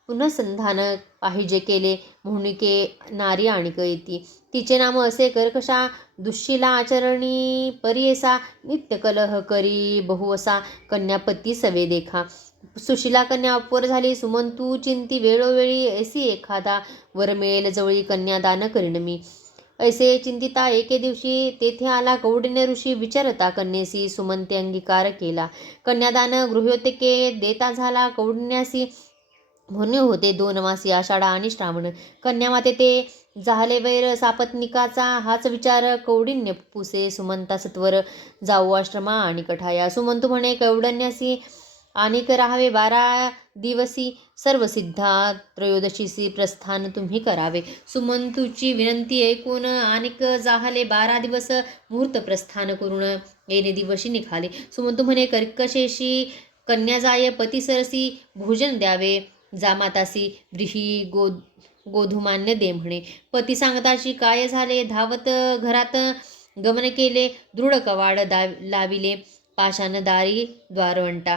पुनःसंधान पाहिजे केले म्हणून नारी आणिक येती. तिचे नाम असे कर्कशा दुःशिला आचरणी परियेसा नित्य कलह करी बहुवसा कन्यापती सवे देखा. सुशिला कन्या अपवर झाली सुमंतू चिंती वेळोवेळी ऐसी एखादा वर मिळेल जवळी कन्यादान करीन मी. ऐसे चिंतिता एके दिवशी तेथे आला कौंडिन्य ऋषी विचारता कन्येसी सुमंते अंगीकार केला. कन्यादान गृह्योतके देता झाला कौंडिन्यासी म्हणून होते 2 मासी आषाढ आणि श्रावण. कन्यामाते ते झाले वैर सापत्निकाचा हाच विचार कौंडिन्य पुसे सुमंता सत्वर जाऊ आश्रमा आणि कठाया. सुमंतू म्हणे कौंडिन्यासी आणिक राहावे 12 दिवसी सर्व सिद्धा त्रयोदशीसी प्रस्थान तुम्ही करावे. सुमंतूची विनंती ऐकून आणिक जाहले 12 दिवस मुहूर्त प्रस्थान करून येणे दिवशी निघाले. सुमंतू म्हणे कर्कशेशी कन्या जाय पती सरसी भोजन द्यावे जामातासी व्रीही गोधूमान्य दे म्हणे. पती सांगताची काय झाले, धावत घरात गमन केले. दृढ कवाड लाविले, पाषाण दारी द्वारवंटा.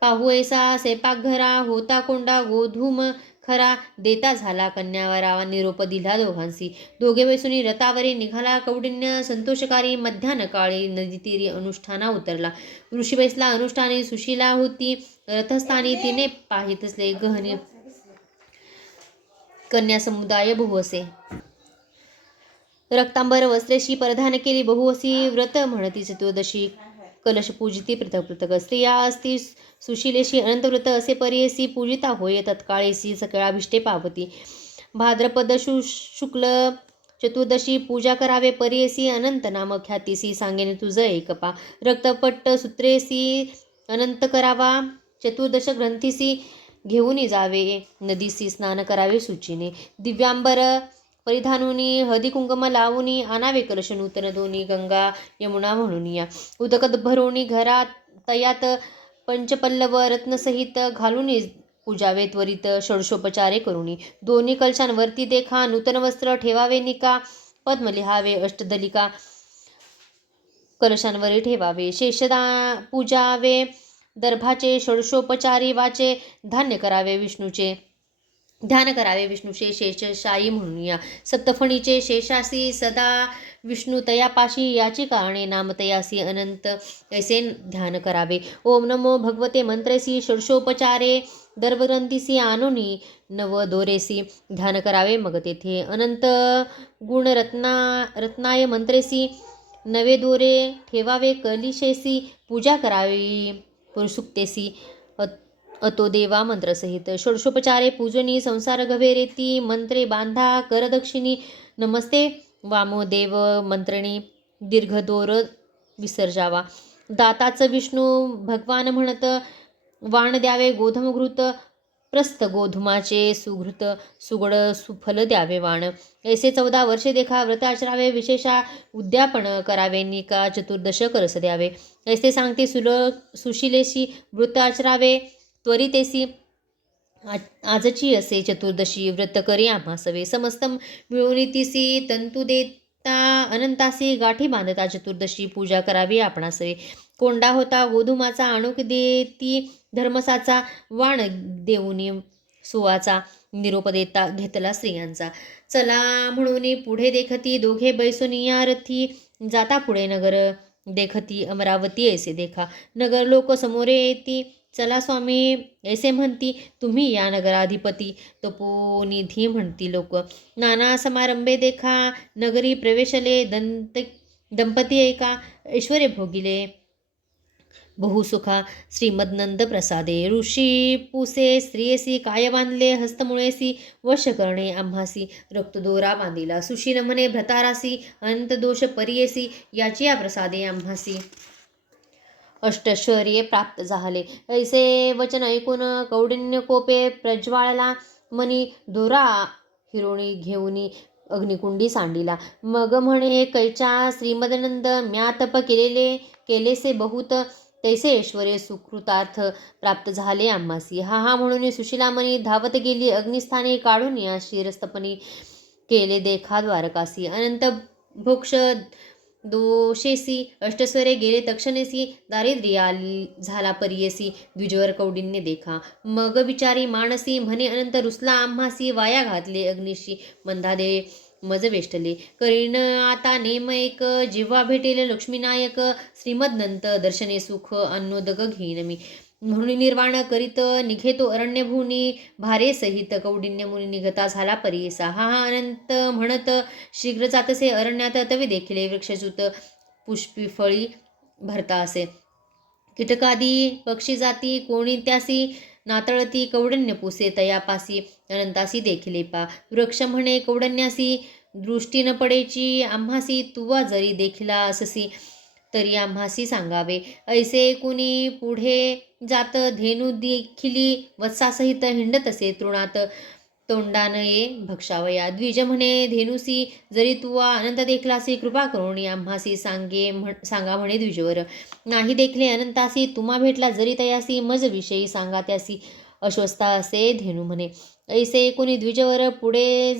पाहू ऐसा स्वयंपाकघरा, होता कोंडा गोधूम खरा. देता झाला कन्यावरा, निरोप दिला दोघांसी. दोघे बैसून रथावरी निघाला कौंडिन्य संतोषकारी. मध्यान्ह काळी नदीतीरी अनुष्ठाना उतरला. ऋषी बैसला अनुष्ठानी, सुशीला होती रथस्थानी. तिने पाहितले गहनी कन्या समुदाय बहुअसे. रक्तांबर वस्त्रेशी परिधान केली बहुअसी. व्रत म्हणती चतुर्दशी, कलश पूजिती पृथक पृथक. स्त्रिया असती सुशीलेशी, अनंतव्रत असे परियसी. पूजिता होय तत्काळेसी, सकळाभिष्टे पावती. भाद्रपद शुक्ल चतुर्दशी, पूजा करावे परियसी. अनंत नाम ख्यातीसी, सांगेन तुझ एकपा. रक्तपट्ट सूत्रेसी, अनंत करावा चतुर्दश ग्रंथीसी. घेऊन जावे नदीसी, स्नान करावे शुचीने. दिव्यांबर परिधानुनी, हळदी कुंकम लावुनी. आणावे कलश नूतन दोन्ही, गंगा यमुना म्हणून या. उदक भरोनी घरात तयात, पंचपल्लव रत्नसहित. घालून पूजावे त्वरित, षोडशोपचारे करुणी. दोन्ही कलशांवरती देखा, नूतन वस्त्र ठेवावे निका. पद्म लिहावे अष्टदलिका, कलशांवरी ठेवावे. शेषदा पूजावे दर्भाचे, षोडशोपचारी वाचे. ध्यान करावे विष्णूचे, शेषशायी म्हणून या. सप्तफणीचे शेषासी, सदा विष्णू तयापाशी. याची कारणे नाम तयासी, अनंत ऐसे ध्यान करावे. ओम नमो भगवते मंत्रेसी, षोडशोपचारे दर्भग्रंथीसी. आणोनी नव दोरेसी, ध्यान करावे मग तेथे. अनंत गुण रत्नाय मंत्रेसी, नवे दोरे ठेवावे कलिशेसी. पूजा करावी पुरुसुक्तेसी, अतो देवा मंत्रसहित. षोडशोपचारे पूजनी, संसार गभेरेती. मंत्रे बांधा करदक्षिणी. नमस्ते वामोदेव मंत्रणी, दीर्घदोर विसर्जावा. दाताच विष्णू भगवान म्हणत, वाण द्यावे गोधमघृत. प्रस्थ गोधुमाचे सुघृत, सुगड सुफल द्यावे वाण. ऐसे 14 वर्षे देखा व्रत आचरावे. विशेषा उद्यापन करावे, निका चतुर्दश करस द्यावे. ऐसे सांगते सुशीलेशी, व्रत आचरावे त्वरितेसी. आजची असे चतुर्दशी, व्रत करी आम्हासवे. समस्त मिळवणी तिसी, तंतू देता अनंतासी. गाठी बांधता चतुर्दशी, पूजा करावी आपणासवे. कोंडा होता गोधुमाचा, आणूक देती धर्मसाचा. वाण देऊनी सुवाचा, निरोप देता घेतला स्त्रियांचा. चला म्हणून पुढे देखती, दोघे बैसून या रथी. जाता पुढे नगर देखती, अमरावती ऐसे देखा. नगर लोक समोरे येती, चला स्वामी ऐसे म्हणती. तुम्ही या नगराधिपती, तपोनिधी म्हणती लोक. नाना समारंभे देखा, नगरी प्रवेशले. दंपती एका, ऐश्वर्य भोगिले बहुसुखा. श्रीमदनंद प्रसादे. ऋषी पुसे स्त्रियेसी, काय बांधले हस्तमुळेसी. वश करणे आम्हासी, रक्तदोरा बांधिला. सुशील म्हणे भ्रतारासी, अनंत दोष परियेसी. याची या प्रसादे आम्हासी. अष्टैश्वर्ये प्राप्त झाले. ऐसे वचन ऐकून कौंडिन्य कोपे प्रज्वाळला. मनी दोरा हिरोणी घेऊनी अग्निकुंडी सांडिला. मग म्हणे कैच्या श्रीमदनंद, म्या तप केलेसे बहुत. तैसे ऐश्वर्य सुकृतार्थ प्राप्त झाले आम्हासी. हा म्हणून सुशीलामणी धावत गेली अग्निस्थानी. काढून या शिरस्तपणी केले देखा द्वारकासी. अनंत भोक्ष दोषेसी, अष्टस्वरे गेले तक्षणेसी. दारिद्र्य झाला परियसी, द्विजवर कौंडिन्य देखा. मग विचारी मानसी, म्हणे अनंत रुसला आम्हासी. वाया घातले अग्निशी, मंदादे मज वेष्टले. करीन आता नेम एक, जेव्हा भेटेल लक्ष्मीनायक. श्रीमदनंत दर्शने सुख, अन्नोदक घेईन मी. म्हणून निर्वाण करीत निघेतो अरण्यभूनी. भारे सहित कौंडिन्य मुनी निघता झाला परियेसा. हा अनंत म्हणत शीघ्र जातसे अरण्यात. तवे देखिले वृक्षसूत, पुष्पी फळी भरता असे. कीटकादी पक्षी जाती, कोणत्यासी नातळती. कौंडिन्य पुसे तयापासी, अनंतासी देखिले पा. वृक्ष म्हणे कौंडिन्यासी, दृष्टी न पडेची आम्हासी. तुवा जरी देखिला अससी, तरी आम्हासी सांगावे. ऐसे कुणी पुढे जात, धेनू देखिली वत्सासहित. हिंडत असे तृणात, तोंडानये भक्षावया. द्विज म्हणे धेनुसी, जरी तुवा अनंत देखलासी. कृपा करुणी आम्हासी सांगा म्हणे द्विजवर. नाही देखले अनंतासी, तुम्हा भेटला जरी तयासी. मज विषयी सांगा त्यासी. अश्वस्था असे धेनू म्हणे. ऐसे कोणी द्विजवर पुढे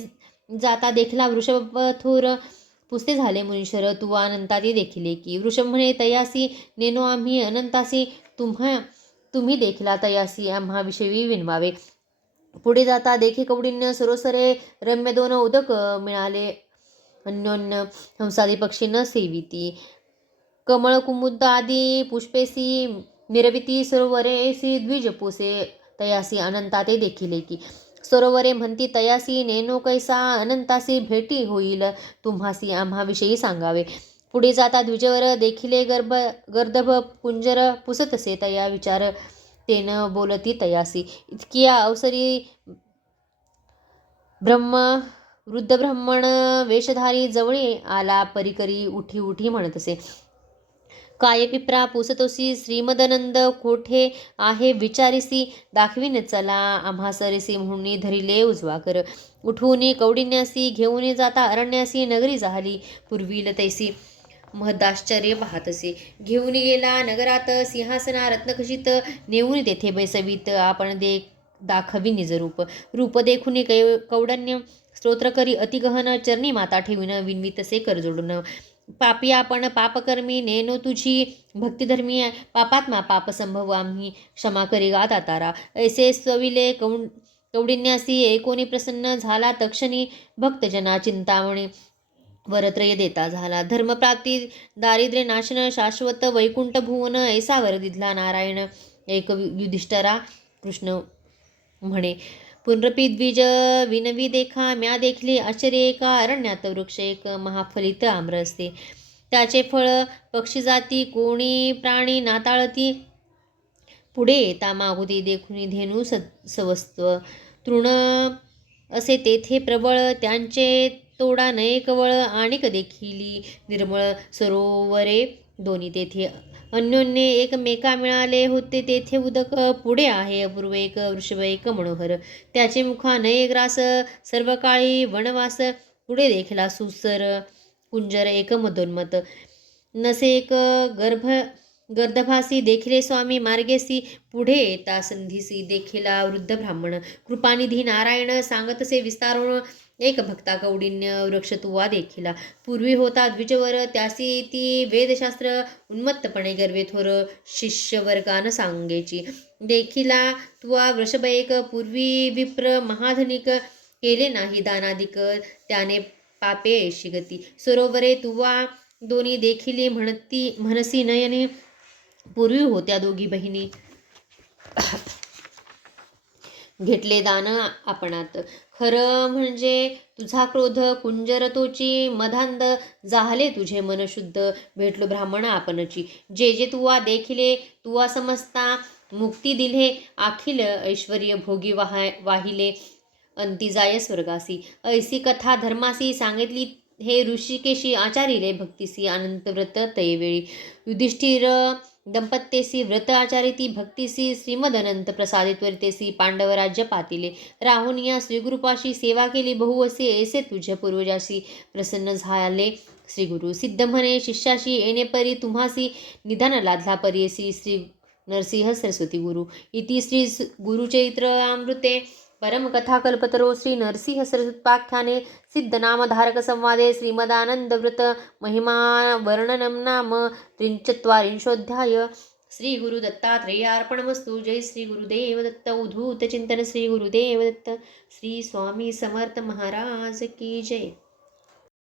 जाता देखला वृषभ थोर पुसते झाले मुनीश्वर तू अनंताती देखिले की. वृषभ म्हणे तयासी नेनो आम्ही अनंतासी तुम्ही देखला तयासी आम्हाविषयी विनवावे. पुढे जाता देखी कवडीन्य सरोसरे रम्य दोन उदक मिळाले अन्योन्य हंसादी पक्षी न सेविती. कमळ कुमुद आदी पुष्पेसी मिरविती सरोवरेसी द्विज पोसे तयासी अनंता ते देखिले की. सरोवरे म्हणती तयासी नेनो कैसा अनंतासी भेटी होईल तुम्हासी आम्हाविषयी सांगावे. पुढे जाता द्विजवर देखिले गर्दभ कुंजर पुसतसे तया विचार तेन बोलती तयासी. इतकिया अवसरी वृद्ध ब्राह्मण वेशधारी जवळी आला परिकरी उठी उठी म्हणतसे. काय पिप्रा पुसतोसी श्रीमदनंद कोठे आहे विचारिसी दाखवीन चला आम्हा सरेसी म्हणून धरिले उजवा कर. उठून कौडिन्यासी घेऊन जाता अरण्यासी नगरी झाली पूर्वील तैसी महदाश्चर्य पाहतसे. घेऊन गेला नगरात सिंहासना रत्नखचित नेऊन तेथे बैसवीत आपण दाखवी निजरूप. रूप देखून कौडण्य स्तोत्र करी अतिगहन चरणी माता ठेवीन विनवितसे कर जोडून. पापी आपण पापकर्मी नेनो तुझी भक्तिधर्मी पापात्मा पाप संभव आम्ही क्षमा करी गा दातारा. ऐसे स्वविले कौडिन्यासी एकोणी प्रसन्न झाला तक्षणी भक्तजना चिंतामणी वरत्रय देता झाला. धर्मप्राप्ती दारिद्र्य नाशन शाश्वत वैकुंठ भुवन ऐसा वर दिधला नारायण एक युधिष्ठरा. कृष्ण म्हणे पुनरपी द्विज विनवी देखा म्या देखले आश्चर्य एका अरण्यात वृक्ष एक महाफलित आम्र असते. त्याचे फळ पक्षी जाती कोणी प्राणी नाताळती. पुढे येता मागुती देखुनी धेनू सवस्त्व तृण असे तेथे प्रबळ त्यांचे तोडा नये कवळ आणिक देखिली निर्मळ सरोवरे दोन्ही तेथे अन्योन्य एकमेका मिळाले होते तेथे उदक. पुढे आहे अपूर्व एक वृषभ एक मनोहर त्याचे मुखा नये ग्रास सर्व काळी वनवास. पुढे देखला सुसर कुंजर एक मदोन्मत नसे एक गर्दभासी देखिले स्वामी मार्गेसी. पुढे येता संधीसी देखिला वृद्ध ब्राह्मण कृपानिधी नारायण सांगतसे विस्तारून एक भक्ता कौडिन्य वृक्ष तुवा देखिला. पूर्वी होता द्विजवर त्यासी ती वेदशास्त्र उन्मत्तपणे गर्वे थोर शिष्यवर्गान सांगेची. देखिला तुवा वृषभ एक पूर्वी विप्र महाधनिक केले नाही दानादिक त्याने पापे ऐशी गती. सरोवरे तुवा दोन्ही देखिले म्हणसी नयने पूर्वी होत्या दोघी बहिणी घेतले दान आपणात. खरं म्हणजे तुझा क्रोध कुंजर तोची मधांध जाहले तुझे मन शुद्ध भेटलो ब्राह्मण आपणची. जे जे तुवा देखिले तुवा समजता मुक्ती दिले अखिल ऐश्वर्य भोगी वाहिले अंती जाय स्वर्गासी. ऐसी कथा धर्मासी सांगितली हे ऋषिकेशी आचारिले भक्तीसी अनंत व्रत तयवेळी. युधिष्ठिर दंपत्येसी व्रत आचारिती भक्तीसी श्रीमद अनंत प्रसादित त्वरितेसी पांडव राज्य पातिले. राहून या श्रीगुरुपाशी सेवा केली बहुवसे ऐसे तुझ्या पूर्वजाशी प्रसन्न झाले श्रीगुरु. सिद्ध म्हणे शिष्याशी येणे परी तुम्हासी निधान लादला परियसी श्री नरसिंह सरस्वती गुरु. इति श्री गुरुचरित्र अमृते परमकथा कल्पतरो श्री नरसिंह सरस्वत्पाख्याने सिद्धनामधारक संवादे श्रीमदानंद व्रत महिमा वर्णनम नाम 43 श्री गुरु दत्तात्रेयार्पणमस्तु. जय श्री गुरुदेव दत्त. उद्धूत चिंतन श्री गुरुदेव दत्त. श्री स्वामी समर्थ महाराज की जय.